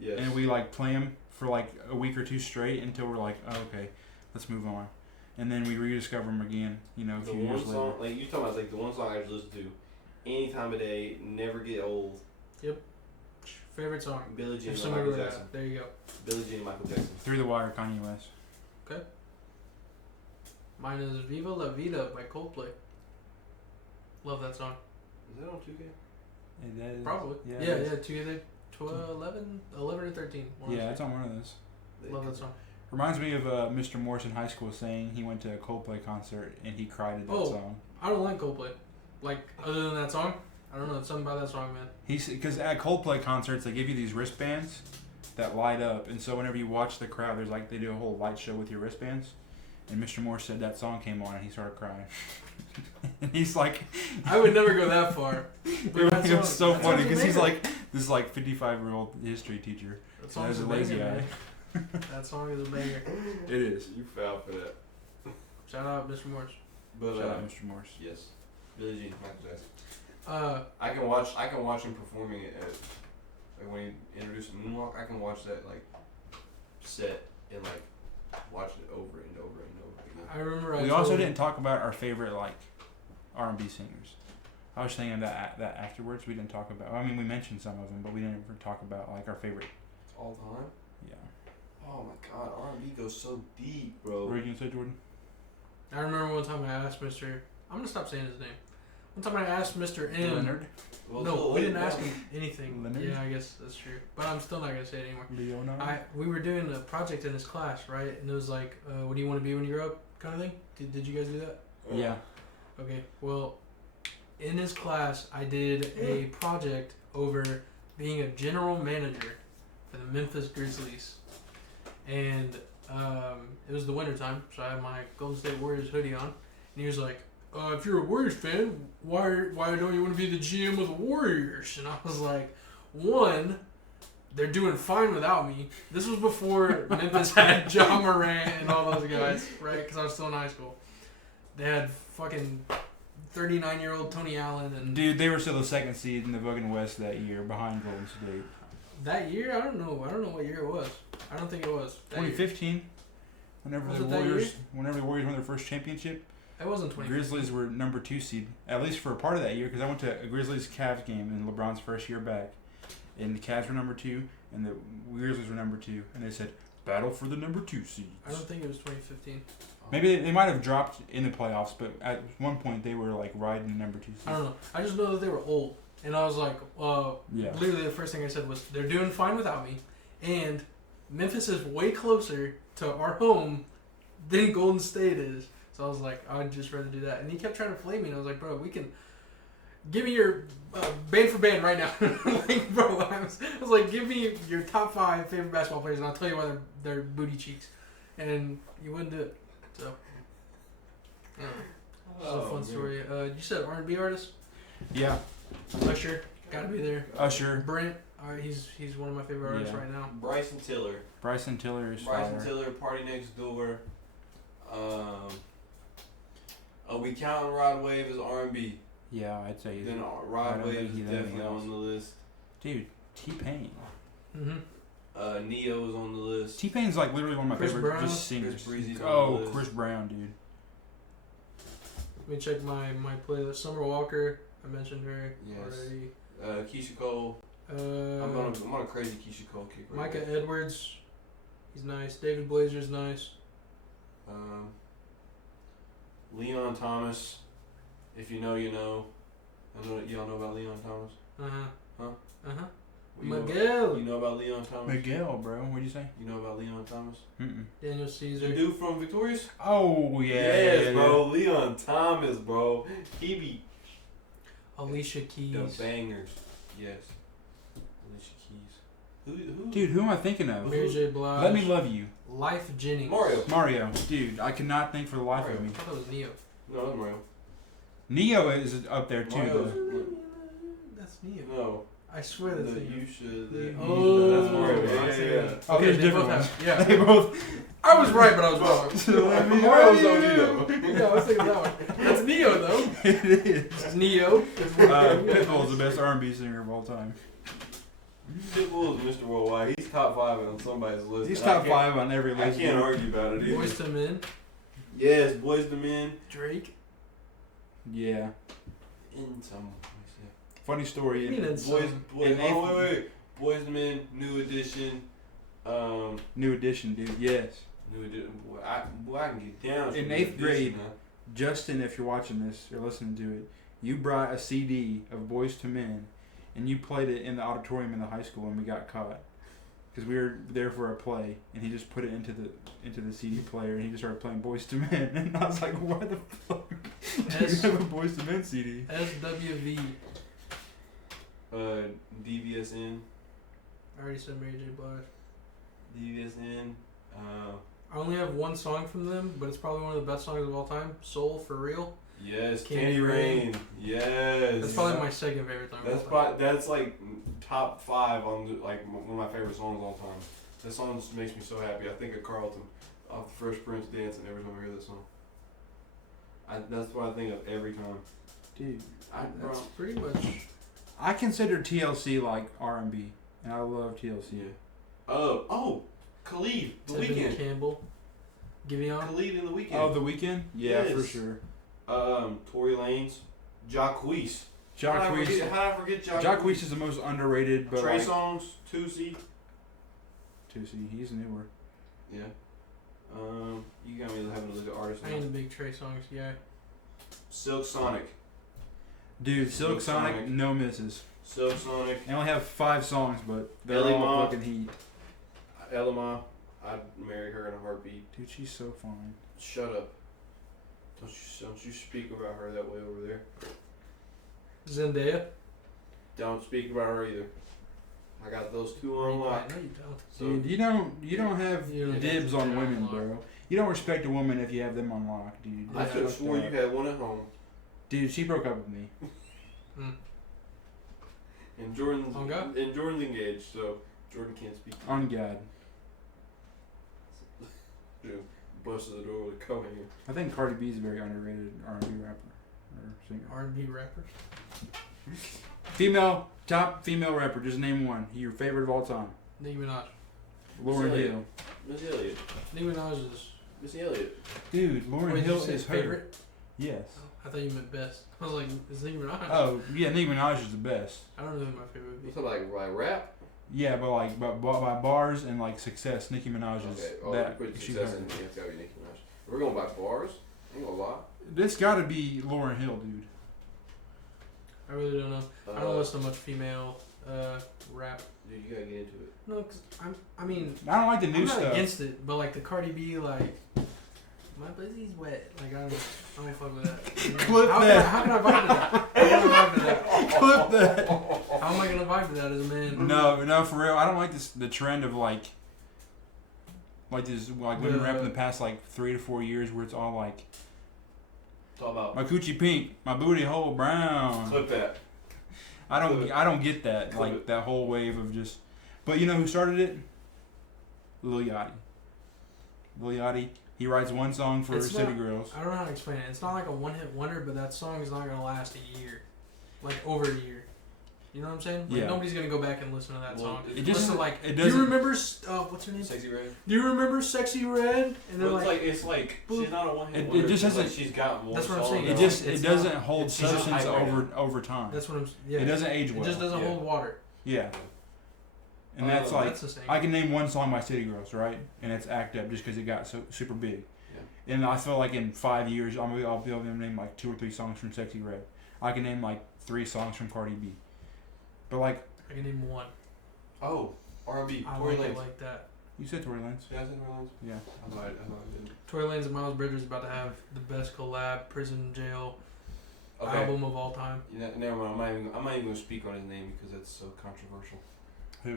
Yes. and we like play them for like a week or two straight until we're like, oh, okay, let's move on, and then we rediscover them again. You know, a the few one years song, later. like you talking about, like the one song I just listen to any time of day, never get old. Favorite song. Billie Jean If and somebody Michael were to Jackson. ask. There you go. Billie Jean and Michael Jackson. Through the Wire, Kanye West. Mine is Viva La Vida by Coldplay. Love that song. Is that on 2K? Probably. Yeah. 11 or 13. Yeah, it's on one of those. Love that song. Reminds me of Mr. Morse in high school saying he went to a Coldplay concert and he cried at that song. I don't like Coldplay. Like, other than that song, I don't know. Something about that song, man. Because at Coldplay concerts, they give you these wristbands that light up. And so whenever you watch the crowd, there's like, they do a whole light show with your wristbands. And Mr. Morse said that song came on and he started crying. And he's like... I would never go that far. It was so funny because he's like this 55-year-old history teacher. That song is a lazy lazy eye. That song is a banger. It is. You foul for that. Shout out Mr. Morse. But Shout out Mr. Morse. Yes, Billie Jean, Michael Jackson. I I can watch him performing it at like when he introduced the moonwalk. I can watch that like set and like watch it over and over and over again. I remember. We also didn't talk about our favorite like R&B singers. I was thinking that afterwards we didn't talk about. I mean, we mentioned some of them, but we didn't ever talk about like our favorite. All time. Yeah. Oh my God, R&B goes so deep, bro. What were you gonna say, Jordan? I remember one time I asked Mr. I'm gonna stop saying his name. One time I asked Mr. M. Leonard. Well, No, we didn't ask him anything. Leonard? Yeah, I guess that's true. But I'm still not gonna say it anymore. Leonard. We were doing a project in this class, right? And it was like, what do you want to be when you grow up, kind of thing. Did you guys do that? Yeah. Okay. Well, in this class, I did a project over being a general manager for the Memphis Grizzlies, and it was the winter time, so I had my Golden State Warriors hoodie on, and he was like, if you're a Warriors fan, why don't you want to be the GM of the Warriors? And I was like, one, they're doing fine without me. This was before Memphis had John Morant and all those guys, right? Because I was still in high school. They had fucking 39-year-old Tony Allen and... Dude, they were still the second seed in the fucking West that year, behind Golden State. That year? I don't know what year it was. I don't think it was. 2015. Whenever the Warriors won their first championship. It wasn't 2015. Grizzlies were number 2 seed, at least for a part of that year, because I went to a Grizzlies-Cavs game in LeBron's first year back, and the Cavs were number 2, and the Grizzlies were number 2, and they said, battle for the number 2 seeds. I don't think it was 2015. Maybe they might have dropped in the playoffs, but at one point they were like riding the number 2 seed. I don't know. I just know that they were old, and I was like, yeah. Literally the first thing I said was, they're doing fine without me, and Memphis is way closer to our home than Golden State is. So I was like, I'd just rather do that. And he kept trying to flame me, and I was like, bro, we can... Give me your band for band right now. Like, bro, I was like, give me your top 5 favorite basketball players, and I'll tell you why they're booty cheeks. And you wouldn't do it. So, yeah. This is a fun story. You said R&B artist? Yeah. Usher, gotta be there. Usher. Brent, alright, he's one of my favorite artists right now. Bryson Tiller. Bryson Tiller is Bryson fire. Tiller, Party Next Door. We counting Rod Wave as R&B. Yeah, I'd say. Then Rod Wave is he's definitely else. on the list. Dude, T-Pain. Mm-hmm. Neo is on the list. T-Pain's like literally one of my Chris favorite Brown? just singers. Chris Breezy's on the list. Chris Brown, dude. Let me check my playlist. Summer Walker, I mentioned her already. Keisha Cole. I'm on a crazy Keisha Cole kick right Micah now. Edwards, he's nice. David Blazer's nice. Leon Thomas. If you know, you know. I know y'all know about Leon Thomas. Miguel. You know about Leon Thomas? Miguel, bro. What'd you say? You know about Leon Thomas? Mm-mm. Daniel The Caesar. dude from Victorious? Oh, yeah. Yes, bro. Leon Thomas, bro. He be Alicia Keys. the bangers. Yes. Alicia Keys. Who? Dude, who am I thinking of? Mary J. Blige. Let Me Love You. Life Jennings. Mario. Dude, I cannot think for the life of me. I thought it was Neo. No, that's Mario. Neo is up there, too. Mario's- though. That's Neo. No. I swear that's The Neo. You should. Oh, That's Mario. that's Yeah. it. Oh, Okay, there's they different both ones. have. Yeah. They both. I was right, but I was wrong. Mario's OG though. Yeah, I was thinking that one. That's Neo, though. It is. It's Neo. Pitbull's the best R&B singer of all time. Pitbull is Mr. Worldwide. He's top 5 on somebody's list. He's And I top can't- 5 on every I list. can't argue about it either. Boyz II Men. Yes, Boys the Men. Drake. Yeah. In some. Funny story. You mean in Boys. some. Wait. Boys the Men. New Edition. New Edition, dude. Yes. New Edition. Boy, I can get down. In to eighth New grade, Edition, man. Justin, if you're watching this or listening to it, you brought a CD of Boys to Men, and you played it in the auditorium in the high school, and we got caught because we were there for a play, and he just put it into the CD player, and he just started playing Boyz II Men, and I was like, why the fuck do you have a Boyz II Men CD? SWV. DVSN. I already said Mary J. Blige. DVSN. I only have one song from them, but it's probably one of the best songs of all time. Soul for Real. Yes, Candy Candy Rain. Rain. Yes. That's probably my second favorite song. That's like top 5 on like one of my favorite songs of all time. That song just makes me so happy. I think of Carlton off the Fresh Prince dancing every time I hear that song. That's what I think of every time. Dude, That's pretty much. I consider TLC like R&B, and I love TLC. Yeah. Oh, Khalid, The Tevin Weeknd. Campbell. Giveon. Khalid in The Weeknd. Oh, The Weeknd? Yeah, Yes. for sure. Tory Lanez, Jacquees. How did I forget Jacquees? Jacquees is the most underrated, but Trey like, Songz, 2C. 2C, he's newer. Yeah. You got me having to look at artists I now. ain't a big Trey Songz guy. Silk Sonic. Dude, Silk Sonic, Sonic. no misses. Silk Sonic. They only have 5 songs, but they're Ellie all Ma. fucking heat. Elma. I'd marry her in a heartbeat. Dude, she's so fine. Shut up. Don't you speak about her that way over there. Zendaya. Don't speak about her either. I got those two on lock. No, you don't. So Dude, you don't have You don't dibs have on them women, on lock. bro. You don't respect a woman if you have them on lock, dude. I That's should have fucked swore you up. had one at home. Dude, she broke up with me. And Jordan's On God? and Jordan's engaged, so Jordan can't speak. On God. Dude, busted the door with a coat hanger. I think Cardi B is a very underrated R&B rapper or singer. R&B rappers. Top female rapper. Just name one. Your favorite of all time. Nicki Minaj. Lauryn Elliott. Hill. Miss Elliott. Nicki Minaj is. Missy Elliott. Dude, Lauryn Wait, did Hill you say is her. favorite? Yes. I thought you meant best. I was like, is Nicki Minaj? Oh yeah, Nicki Minaj is the best. I don't know who my favorite would be. What's up, like rap? Yeah, but like by bars and like success, Nicki Minaj is Okay. Oh, that. put She's success her. in there. It's gotta be Nicki Minaj. We're going by bars. Ain't gonna lie. This gotta be Lauryn Hill, dude. I really don't know. I don't listen to much female rap. Dude, you gotta get into it. No, cause I mean, I don't like the new I'm not stuff. against it, but like the Cardi B, like my pussy's wet. Like I don't fuck with that. Clip how that. How can I vibe to that? How can I vibe to that? Clip that. How am I gonna vibe to that as a man? No, for real. I don't like the trend of like women rap in the past like 3 to 4 years where it's all like Talk about. my coochie pink, my booty hole brown. Clip that. I don't get that Clip like it. that whole wave of just. But you know who started it? Lil Yachty. Lil Yachty. He writes one song for It's City not- Girls. I don't know how to explain it. It's not like a one-hit wonder, but that song is not gonna last a year, like over a year. You know what I'm saying? Like, Yeah. nobody's gonna go back and listen to that Well, song. it just- Listen to, like, it do you doesn't- remember? What's her name? Sexy Red. Do you remember Sexy Red? And they're Well, like, it's like she's not a one hit It wonder. just It's like hasn't- she's got more. That's what I'm songs saying. It out. just It's doesn't not- hold it's just substance hype right over time. that's what I'm. Yeah. It doesn't age It well. just doesn't Yeah. hold water. Yeah. And that's like That's the same. I can name one song by City Girls, right? And it's Act Up just because it got so super big. Yeah. And I feel like in 5 years, I'll be able to name like 2 or 3 songs from Sexy Red. I can name like 3 songs from Cardi B. But like I can name one. Oh, R&B. I Tory like it Lanez. like that. you said, Tory Lanez. Yeah, I said Tory Lanez. Yeah. I lied. I didn't. Tory Lanez and Miles Bridges about to have the best collab prison jail Okay. album of all time. You know, never mind. I'm not even gonna speak on his name because that's so controversial. Who?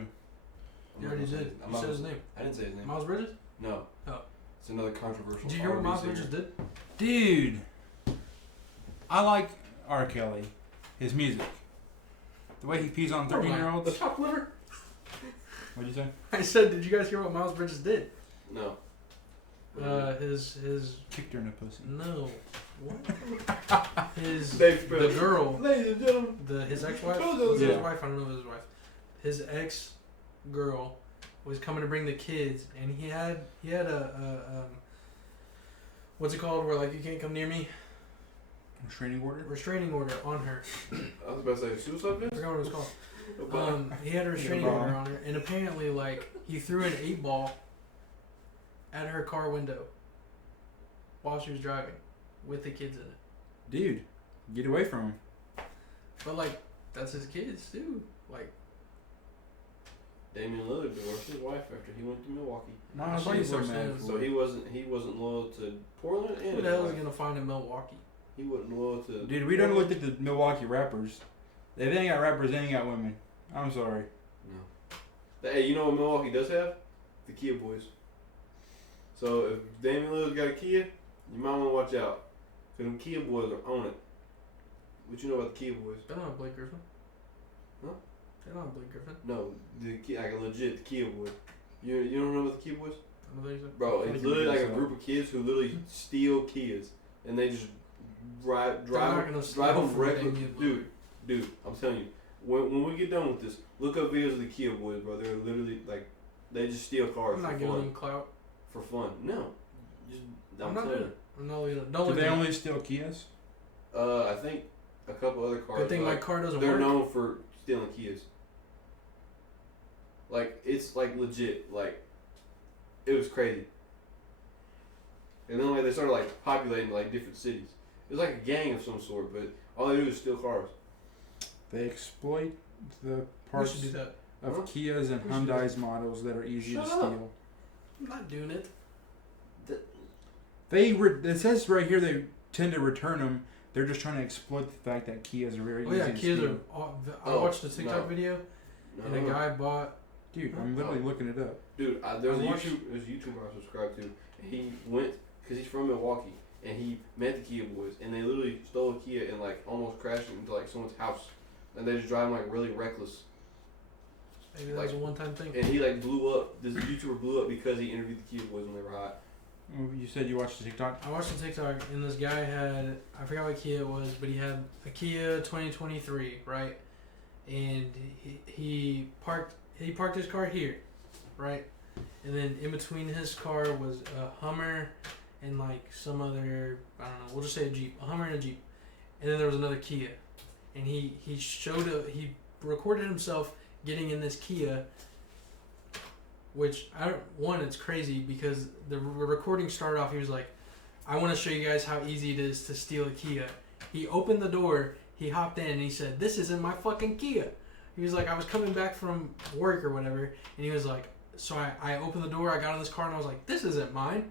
You already did. You said his name. I didn't say his name. Miles Bridges? No. Oh. It's another controversial. Did you hear what R&B Miles singer. Bridges did? Dude. I like R. Kelly. His music. The way he pees on 13-year-olds. The top liver? What'd you say? I said, did you guys hear what Miles Bridges did? No. His Kicked her in the pussy. no. What? His Dave the Chappelle. girl, Ladies and gentlemen. his ex-wife. Told Was it Yeah. his wife? I don't know if it was his wife. His ex-girl was coming to bring the kids, and he had a what's it called? Where like you can't come near me. Restraining order? Restraining order on her. I was about to say suicide I bitch. forgot what it was called. He had a restraining Yeah, order on her, and apparently, like, he threw an 8-ball at her car window while she was driving with the kids in it. Dude, get away from him. But like, That's his kids too. Like, Damian Lillard divorced his wife after he went to Milwaukee. No, I thought you so mad. So he wasn't loyal to Portland. And who the hell is he gonna find in Milwaukee? He wasn't loyal to. Dude, we done looked at the Milwaukee rappers. If they ain't got rappers, they ain't got women. I'm sorry. No. Hey, you know what Milwaukee does have? The Kia Boys. So if Damian Lillard's got a Kia, you might want to watch out. Because them Kia Boys are on it. What you know about the Kia Boys? They don't have Blake Griffin. Huh? They don't have Blake Griffin. No, like legit, the Kia Boys. You don't know about the Kia Boys? I don't think so. Bro, it's literally like a group of kids who literally steal Kias. And they just drive them reckless. Dude, I'm telling you. When we get done with this, look up videos of the Kia Boys, bro. They're literally like, they just steal cars I'm for not giving fun. them clout. For fun. No. Just, I'm not telling doing you. it. I'm not leaving. Do Don't they look only steal Kias? I think a couple other cars. Good thing my like, car doesn't they're work. known for stealing Kias. Like, it's like legit. Like, it was crazy. And then like they started like populating like different cities. It was like a gang of some sort, but all they do is steal cars. They exploit the We parts should do that. of Huh? Kias and We should do Hyundai's models that are easy Shut to up. steal. I'm not doing it. It says right here they tend to return them. They're just trying to exploit the fact that Kias are very Oh easy yeah, to kids steal. are. I Oh, watched the TikTok no. video, No, and a guy bought. Dude, I'm literally looking it up. Dude, there's a I watched- YouTuber I subscribe to. And he went because he's from Milwaukee, and he met the Kia Boys, and they literally stole a Kia and like almost crashed it into like someone's house, and they just driving like really reckless. Maybe that was a one-time thing. And he like blew up. This YouTuber blew up because he interviewed the Kia Boys when they were hot. You said you watched the TikTok? I watched the TikTok, and this guy had, I forgot what Kia it was, but he had a Kia 2023, right? And he parked his car here, right? And then in between his car was a Hummer and like some other, I don't know, we'll just say a Jeep, a Hummer and a Jeep. And then there was another Kia. And he recorded himself getting in this Kia, which it's crazy because the recording started off, he was like, I want to show you guys how easy it is to steal a Kia. He opened the door, he hopped in, and he said, this isn't my fucking Kia. He was like, I was coming back from work or whatever, and he was like, so I opened the door, I got in this car, and I was like, this isn't mine.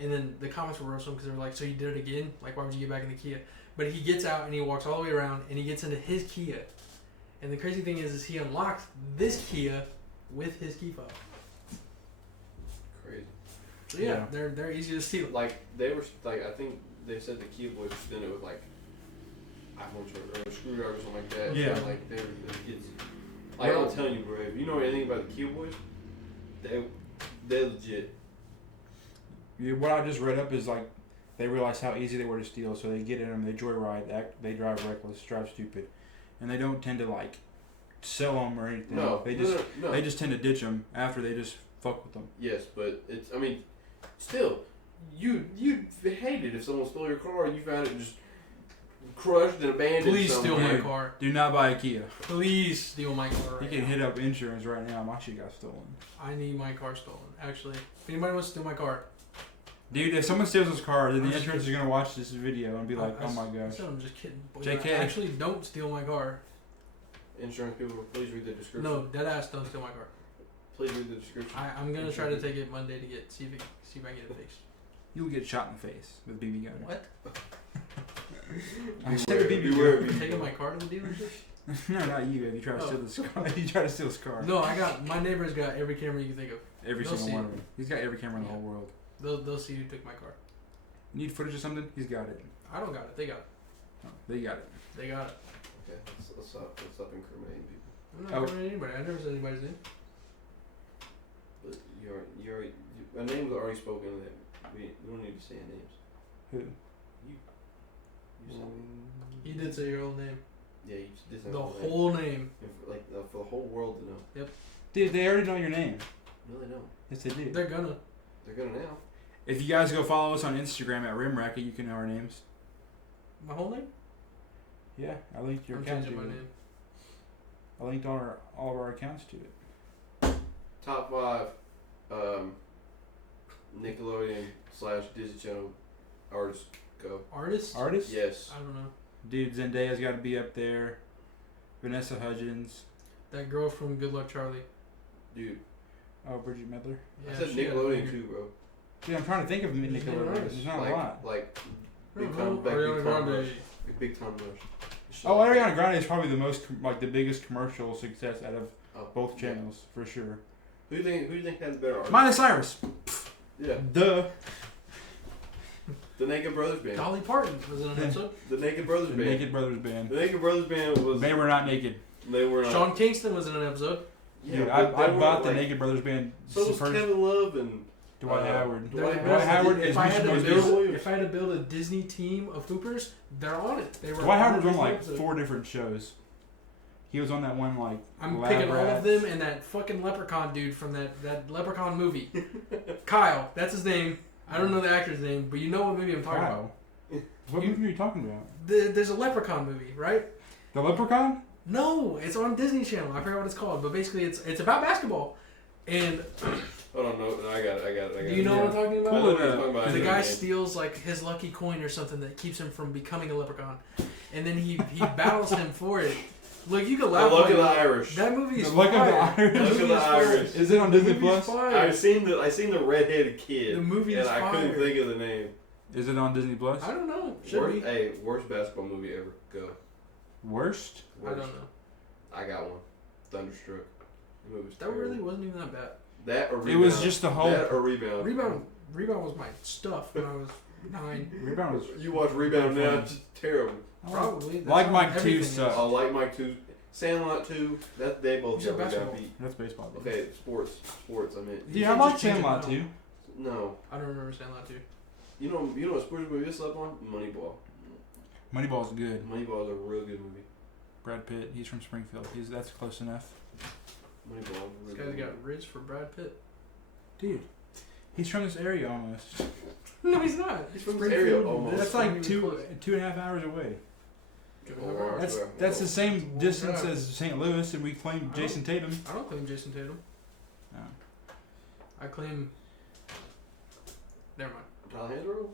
And then the comments were roasting because they were like, so you did it again? Like, why would you get back in the Kia? But he gets out and he walks all the way around and he gets into his Kia. And the crazy thing is he unlocks this Kia with his key fob. Crazy. So yeah, they're easy to steal. Like they were like I think they said the Kia Boys did it with like iPhone or a screwdriver or something like that. Yeah. So, like they're kids. Like I'm telling you, bro. If you know anything about the Kia Boys, they're legit. Yeah, what I just read up is like they realize how easy they were to steal, so they get in them, they joyride, they drive reckless, drive stupid, and they don't tend to like sell them or anything. No, they just tend to ditch them after they just fuck with them. Yes, but it's still you'd hate it if someone stole your car and you found it just crushed and abandoned. Please steal my Dude, car. Do not buy a Kia. Please steal my car. You Right can now. hit up insurance right now. My shit got stolen. I need my car stolen. Actually, if anybody wants to steal my car, Dude, if someone steals this car, then I'm the just insurance is gonna watch this video and be like, "Oh my I gosh." said I'm just kidding. Boy, JK. Actually, don't steal my car. Insurance people, please read the description. No, deadass, don't steal my car. Please read the description. I'm gonna try to take it Monday to see if I can get it fixed. You'll get shot in the face with a BB gun. What? I said a BB Beware, gun. You taking my car to the dealership? No, not you. If you try to steal this car, if you try to steal this car. No, my neighbor's got every camera you can think of. Every They'll single see one it. of them. He's got every camera in the whole world. They'll see who took my car. You need footage of something? He's got it. I don't got it. They got it. Oh, they got it. They got it. Okay, let's stop incriminating people. I'm not incriminating anybody. I never said anybody's name. But a name was already spoken. That we don't need to say names. Who? You said You did say your own name. yeah, you did say The my name. whole name. And for the whole world to know. Dude, they already know your name. No, they don't. Yes, they do. They're gonna. They're gonna now. If you guys go follow us on Instagram at Rimracket, you can know our names. My whole name? Yeah, I linked your I'm account changing to my it. name. I linked all of our accounts to it. Top 5 Nickelodeon / Disney Channel artists go. Artist? Artists? Yes. I don't know. Dude, Zendaya's got to be up there. Vanessa Hudgens. That girl from Good Luck Charlie. Dude. Oh, Bridget Midler. Yeah, I said she had a Nickelodeon banger. too, bro. Dude, I'm trying to think of Who's Nickelodeon. Vanessa? There's not like, a lot. Like, Big Oh, Time, back Ariana Big Time Grande. Rush. Big Time Rush. Oh, Ariana Grande is probably the most, like, the biggest commercial success out of Oh, both yeah. channels, for sure. Who do you think has better art? Miley Cyrus. Yeah. Duh. The Naked Brothers Band. Dolly Parton was in an episode. The Naked Brothers The Band. Naked Brothers Band. The Naked Brothers Band was. They were not naked. They were not. Sean Kingston was in an episode. Yeah, Dude, but I they weren't, bought the like- Naked Brothers Band. So was first. Kevin Love and Dwight Howard. Dwight They're- Howard is if I had to Mitch Mosby's- build, if I had to build a Disney team of hoopers, they're on it. They were. Dwight on Howard was on the like episode. 4 different shows. He was on that one like. I'm Lab picking all Rats. of them and that fucking leprechaun dude from that leprechaun movie. Kyle, that's his name. I don't know the actor's name, but you know what movie I'm talking about. Wow. What movie are you talking about? There's a leprechaun movie, right? The Leprechaun? No, it's on Disney Channel. I forgot what it's called, but basically it's about basketball. And Hold on, no, I got it. do you know what I'm talking about? I know what you're talking about. I The know guy what you mean. steals like his lucky coin or something that keeps him from becoming a leprechaun, and then he battles him for it. Look, you can The laugh. Luck all of you the want. Irish. That movie is The Luck of the fire. Irish. That Luck movie of the is fire. Irish. Is it on The Disney movie is Plus? fire. I seen the redheaded kid. The movie and is I couldn't fire. think of the name. Is it on Disney Plus? I don't know. Should be. Worst basketball movie ever. Go. Worst? I don't know. I got one. Thunderstruck. The movie was That terrible. really wasn't even that bad. That or Rebound. It was just the whole. That or Rebound. Rebound was my stuff when I was 9. Rebound was. You watch Rebound now, it's just terrible. Probably. That's Like how Mike 2 everything is. sucks. I like Mike 2. Sandlot 2. That they both You said got basketball. beat. That's baseball. Dude. Okay, sports. I meant. You Yeah, I should like just change it Sandlot now. too. No. I don't remember Sandlot 2. You know what sports movie I slept on? Moneyball. Moneyball's good. Moneyball is a real good movie. Brad Pitt. He's from Springfield. That's close enough. Moneyball is a real This good guy's movie. got rich for Brad Pitt. Dude, he's from this area almost. No, he's not. He's from this area Springfield. almost. That's not like even close. 2.5 hours away. Oh, That's the same Well, distance yeah. as St. Louis, and we claim Jason Tatum. I don't claim Jason Tatum. Oh. I claim. Never mind. Tyler Hansborough?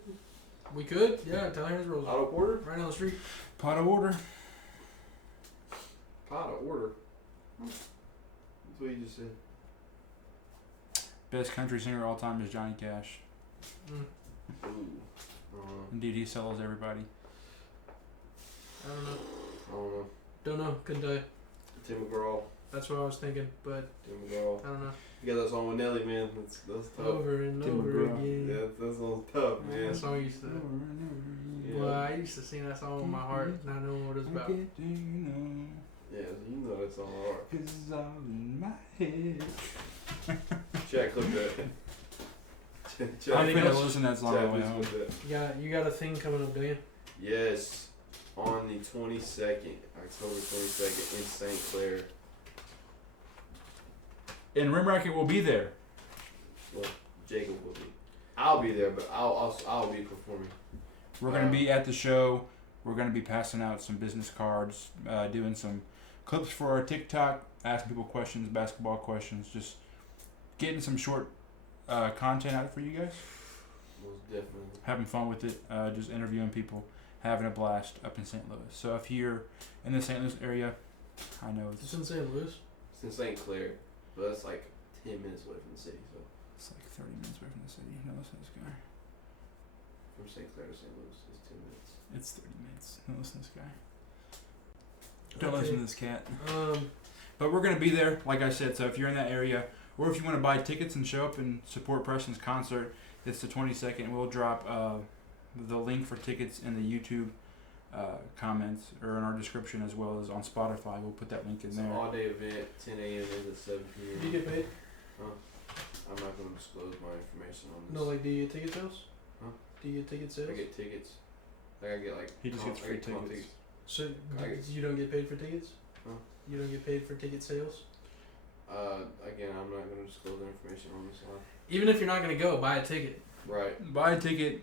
We could. Yeah, Tyler Hansborough. Otto Porter? Right down the street. Pot of order. Pot of Order. That's what you just said. Best country singer of all time is Johnny Cash. Mm, Ooh. Indeed, he sells everybody. I don't know. I don't know. Don't know. Couldn't tell you. Tim McGraw. That's what I was thinking, but Tim McGraw. I don't know. You got that song with Nelly, man. That's tough. Over and Tim over McGraw. again. Yeah, that song's tough, man. That song used to. Yeah. Well, I used to sing that song with my heart, not knowing what it was about. Yeah, you know that song hard. Cause it's all in my head. Chad, clip that. Chad, I'm Anything gonna else? listen to that song on the way please home. clip that. You got a thing coming up, do you? Yes, on the 22nd, October 22nd in St. Clair. And Rimracket will be there. Well, Jacob will be. I'll be there, but I'll be performing. We're gonna be at the show. We're gonna be passing out some business cards, doing some clips for our TikTok, asking people questions, basketball questions, just getting some short content out for you guys. Most definitely. Having fun with it, just interviewing people, having a blast up in St. Louis. So if you're in the St. Louis area, I know It's it's in St. Louis. It's in St. Clair, but that's like 10 minutes away from the city. So like 30 minutes away from the city. No, listen to this guy. from St. Clair to St. Louis is 10 minutes. It's 30 minutes. Don't listen to this guy. Don't Okay. listen to this cat. Um, But we're going to be there, like I said. So if you're in that area, or if you want to buy tickets and show up and support Preston's concert, it's the 22nd. We'll drop the link for tickets in the YouTube comments or in our description, as well as on Spotify. We'll put that link in It's an there. all-day event, 10 a.m. ends at 7 p.m. do you get paid? I'm not going to disclose my information on this. No, like, do you get ticket sales? Huh? Do you get ticket sales? I get tickets. Like I get like. He just gets I free get 12 tickets. So I get- you don't get paid for tickets? Huh? You don't get paid for ticket sales? Again, I'm not going to disclose the information on this line. Even if you're not gonna go, buy a ticket. Right. Buy a ticket.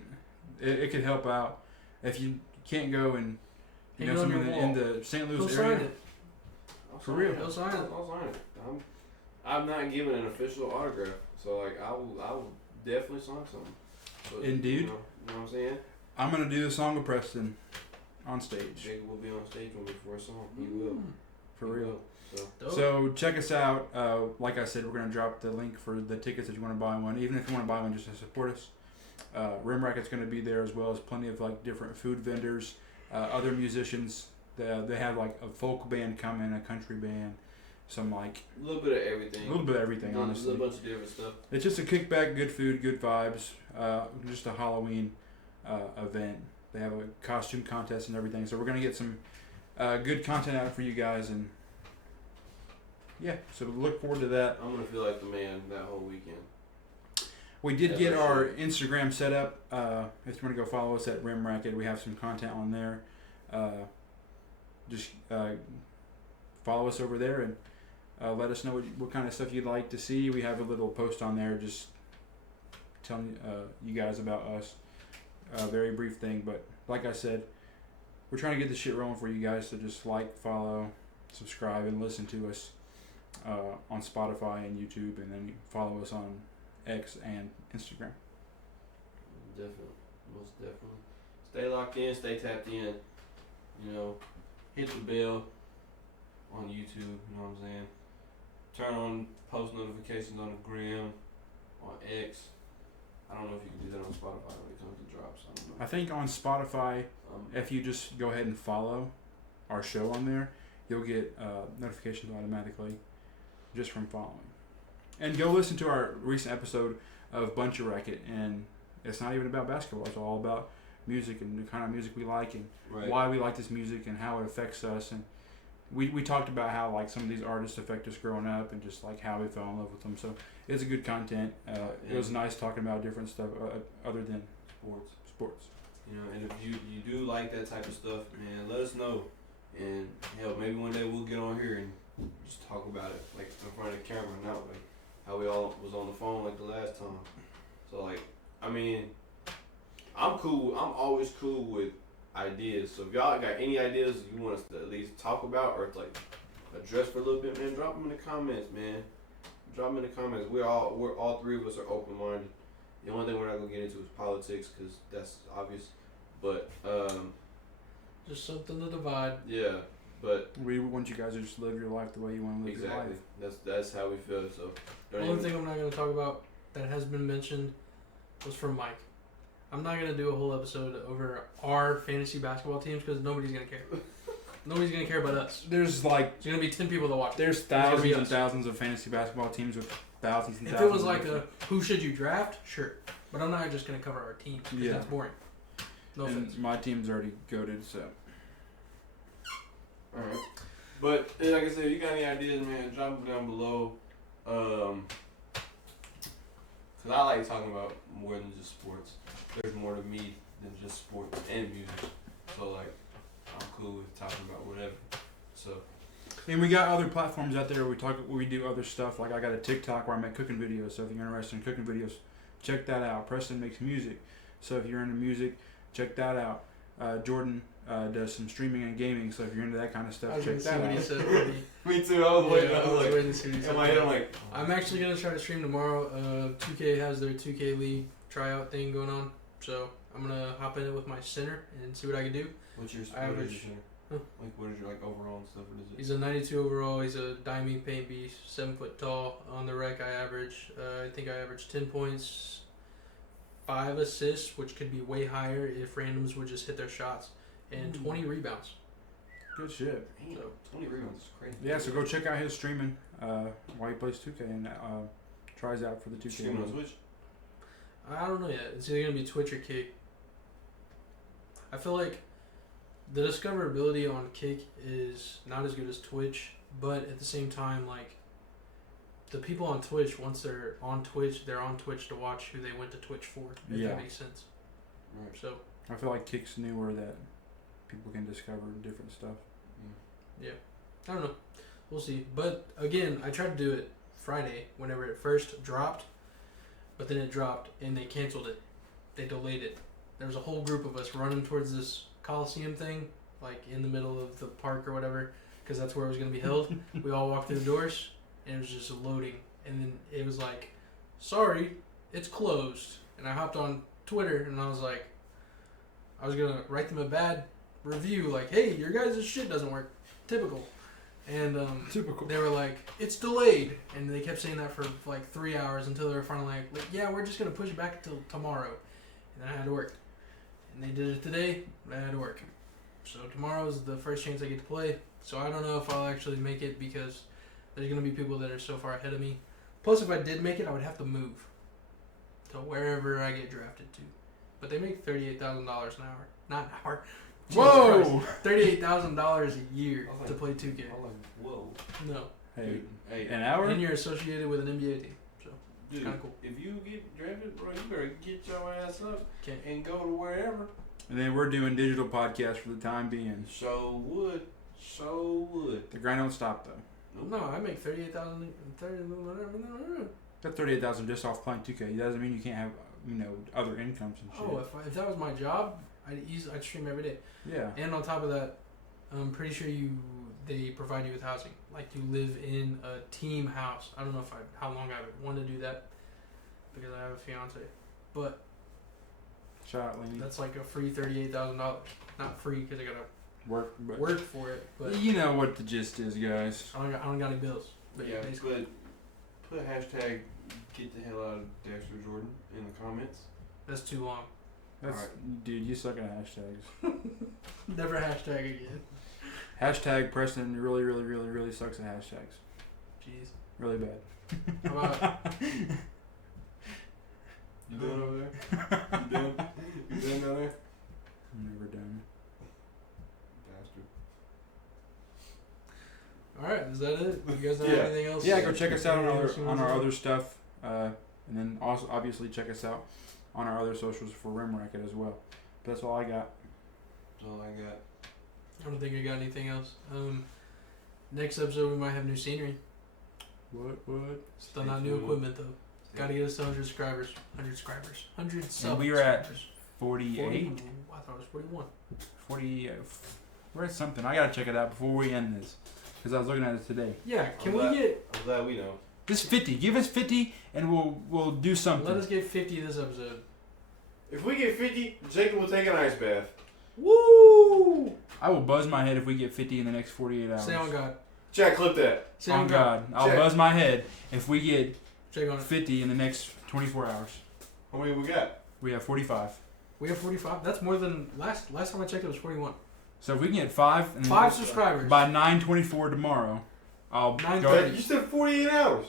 It could help out. If you can't go and you Hang know it on someone your in wall. the St. He'll Louis sign area. it. I'll For sign real? it. He'll sign it. I'll sign it. I'm not giving an official autograph, so like I will definitely sign something. But, Indeed. You know what I'm saying? I'm going to do the song of Preston on stage. Jacob will be on stage with me for a song. He will. For real. So. So check us out. Like I said, we're gonna drop the link for the tickets if you want to buy one. Even if you want to buy one just to support us. Rim Racket's gonna be there as well as plenty of like different food vendors, other musicians. They have like a folk band coming, a country band, some like A little bit of everything. a little bit of everything. Honestly, A bunch of different stuff. it's just a kickback, good food, good vibes. Just a Halloween event. They have a costume contest and everything. So we're gonna get some good content out for you guys, and yeah, so look forward to that. I'm gonna feel like the man that whole weekend. We did Yeah, get for our sure. Instagram set up. If you want to go follow us at Rim Racket, we have some content on there. Just follow us over there and let us know what kind of stuff you'd like to see. We have a little post on there just telling you guys about us. Very brief thing, but like I said, we're trying to get this shit rolling for you guys. So just like, follow, subscribe, and listen to us on Spotify and YouTube, and then follow us on X and Instagram. Definitely, most definitely. Stay locked in, stay tapped in. You know, hit the bell on YouTube. You know what I'm saying? Turn on post notifications on the gram, on X. I don't know if you can do that on Spotify when it comes to drops. I don't know. I think on Spotify, if you just go ahead and follow our show on there, you'll get notifications automatically just from following. And go listen to our recent episode of Bunch of Racket, and it's not even about basketball. It's all about music and the kind of music we like and why we like this music and how it affects us. And we talked about how like some of these artists affect us growing up and just like how we fell in love with them. So it's a good content. It was nice talking about different stuff other than sports. You know, and if you do like that type of stuff, man, let us know. And hell, maybe one day we'll get on here and just talk about it, like in front of the camera, not like how we all was on the phone like the last time. So like, I mean, I'm always cool with ideas. So if y'all got any ideas you want us to at least talk about or to like address for a little bit, man, drop them in the comments, man. Drop them in the comments. We're all three of us are open minded. The only thing we're not gonna get into is politics because that's obvious. But Just something to divide. yeah, but We want you guys to just live your life the way you want to live your exactly, life. that's how we feel. So The only thing I'm not going to talk about that has been mentioned was from Mike. I'm not going to do a whole episode over our fantasy basketball teams because nobody's going to care. Nobody's going to care about us. There's like There's going to be 10 people that watch. there's gonna be thousands and us. thousands of fantasy basketball teams with thousands and If thousands. it was like of a who should you draft, sure. But I'm not just going to cover our teams because Yeah. that's boring. No offense. and my team's already goated, so Alright. But like I said, if you got any ideas, man, drop them down below. Cause I like talking about more than just sports. There's more to me than just sports and music. So like, I'm cool with talking about whatever. So and we got other platforms out there. We do other stuff. Like I got a TikTok where I make cooking videos. So if you're interested in cooking videos, check that out. Preston makes music. So if you're into music, check that out. Jordan does some streaming and gaming. So if you're into that kind of I stuff, was check going to see that what he out. said. Buddy. me too. I was waiting. I was like, waiting to see what he said. in my head, I'm like, I'm actually going to try to stream tomorrow. 2K has their 2K League tryout thing going on. So I'm going to hop in it with my center and see what I can do. what's your Average. What is your, Huh? like what is your like overall and stuff? What is it? He's a 92 overall. He's a diamond paint beast, 7 foot tall. On the rec, I think I average 10 points, 5 assists, which could be way higher if randoms would just hit their shots, and 20 rebounds. Good shit. Damn, 20 rebounds is crazy. Yeah, so go check out his streaming while he plays 2K and tries out for the 2K. Streaming on Twitch. I don't know yet. It's either gonna be Twitch or Kick. I feel like the discoverability on Kick is not as good as Twitch, but at the same time, like the people on Twitch, once they're on Twitch to watch who they went to Twitch for. If Yeah. that makes sense. Right. So I feel like Kick's newer that people can discover different stuff. I don't know. We'll see. But again, I tried to do it Friday whenever it first dropped, but then it dropped and they canceled it. They delayed it. There was a whole group of us running towards this Coliseum thing, like in the middle of the park or whatever, because that's where it was going to be held. We all walked through the doors and it was just loading. And then it was like, sorry, it's closed. And I hopped on Twitter and I was like, I was going to write them a bad review, like, hey, your guys' shit doesn't work. Typical. And Typical. they were like, it's delayed. And they kept saying that for like 3 hours until they were finally like, yeah, we're just going to push it back until tomorrow. And then I had to work. And they did it today, but I had to work. So tomorrow is the first chance I get to play. So I don't know if I'll actually make it because there's going to be people that are so far ahead of me. Plus, if I did make it, I would have to move to wherever I get drafted to. But they make $38,000 an hour. Not an hour. Jesus Whoa! Christ. $38,000 a year I was to like- play 2K. I'm like, whoa. No. Hey, Hey, an hour? And you're associated with an NBA team. So dude, kinda cool. if you get drafted, bro, you better get your ass up Can't. and go to wherever. And then we're doing digital podcasts for the time being. So would. The grind don't stop though. No, I make 38,000. That's 38,000 just off playing 2K. That doesn't mean you can't have other incomes and shit. Oh, if that was my job, I'd stream every day. Yeah. And on top of that, I'm pretty sure they provide you with housing. Like you live in a team house. I don't know how long I would want to do that because I have a fiance, but Shout out, Lenny. that's like a free $38,000. Not free because I gotta Work, but work for it, but you know what the gist is, guys. I don't got any bills. But yeah, basically, put hashtag get the hell out of Dexter Jordan in the comments. that's too long. That's dude, you suck at hashtags. Never hashtag again. Hashtag Preston really sucks at hashtags. Jeez. Really bad. How about You done over there? You done? You done down there? I'm never done. Bastard. all right? Is that it? You guys have Yeah. anything else? Yeah, go check us out Anything else you on wanna our say? other stuff, and then also obviously check us out on our other socials for Rim Racket as well. But that's all I got. That's all I got. I don't think I got anything else. Next episode we might have new scenery. What? Still not new equipment though. Got to get us to 100 subscribers. 100 subscribers. 100 subs. And we are at subscribers. 48, 40? I thought it was 41. 40. We're at something. I gotta check it out before we end this, because I was looking at it today. Yeah, can I'm we glad- get? I'm glad we know. Just 50. Give us 50, and we'll do something. Let us get 50 this episode. If we get 50, Jacob will take an ice bath. Woo! I will buzz my head if we get 50 in the next 48 hours. Say on God. Jack, clip that. Say On on God. God. I'll Check. buzz my head if we get Check on it. 50 in the next 24 hours. How many we got? We have 45. We have 45. That's more than last time I checked. It was 41. So if we can get 5 and 5 subscribers. by 9:24 tomorrow, I'll 9:30. You said 48 hours.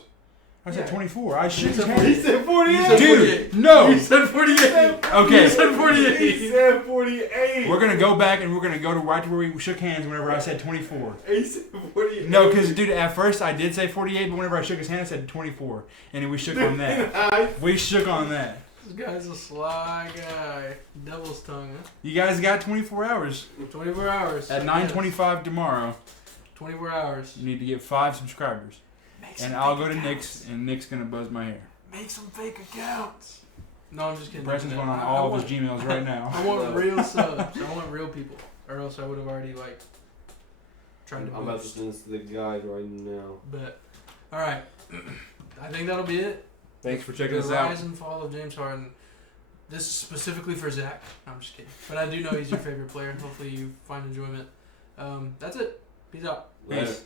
I said Yeah. 24. I should said have. He said 48. You said Dude, 48. no. You said 48. Okay. You said 48. He said 48. We're gonna go back and we're gonna go to right to where we shook hands whenever I said 24. He said 48. No, because dude, at first I did say 48, but whenever I shook his hand, I said 24, and then we shook on that. We shook on that. This guy's a sly guy. Devil's tongue, huh? You guys got 24 hours. 24 hours. At 9:25 tomorrow, 24 hours. you need to get 5 subscribers, Make some and I'll fake go to accounts. Nick's, and Nick's gonna buzz my hair. Make some fake accounts. No, I'm just kidding. Preston's going on I all of want- his Gmails right now. I want real subs. I want real people. Or else I would have already, tried to I'm about to boost. send this to the guys right now. But, alright. I think that'll be it. Thanks for checking The us out. rise and fall of James Harden. This is specifically for Zach. No, I'm just kidding. But I do know he's your favorite player. Hopefully you find enjoyment. That's it. Peace out. Peace.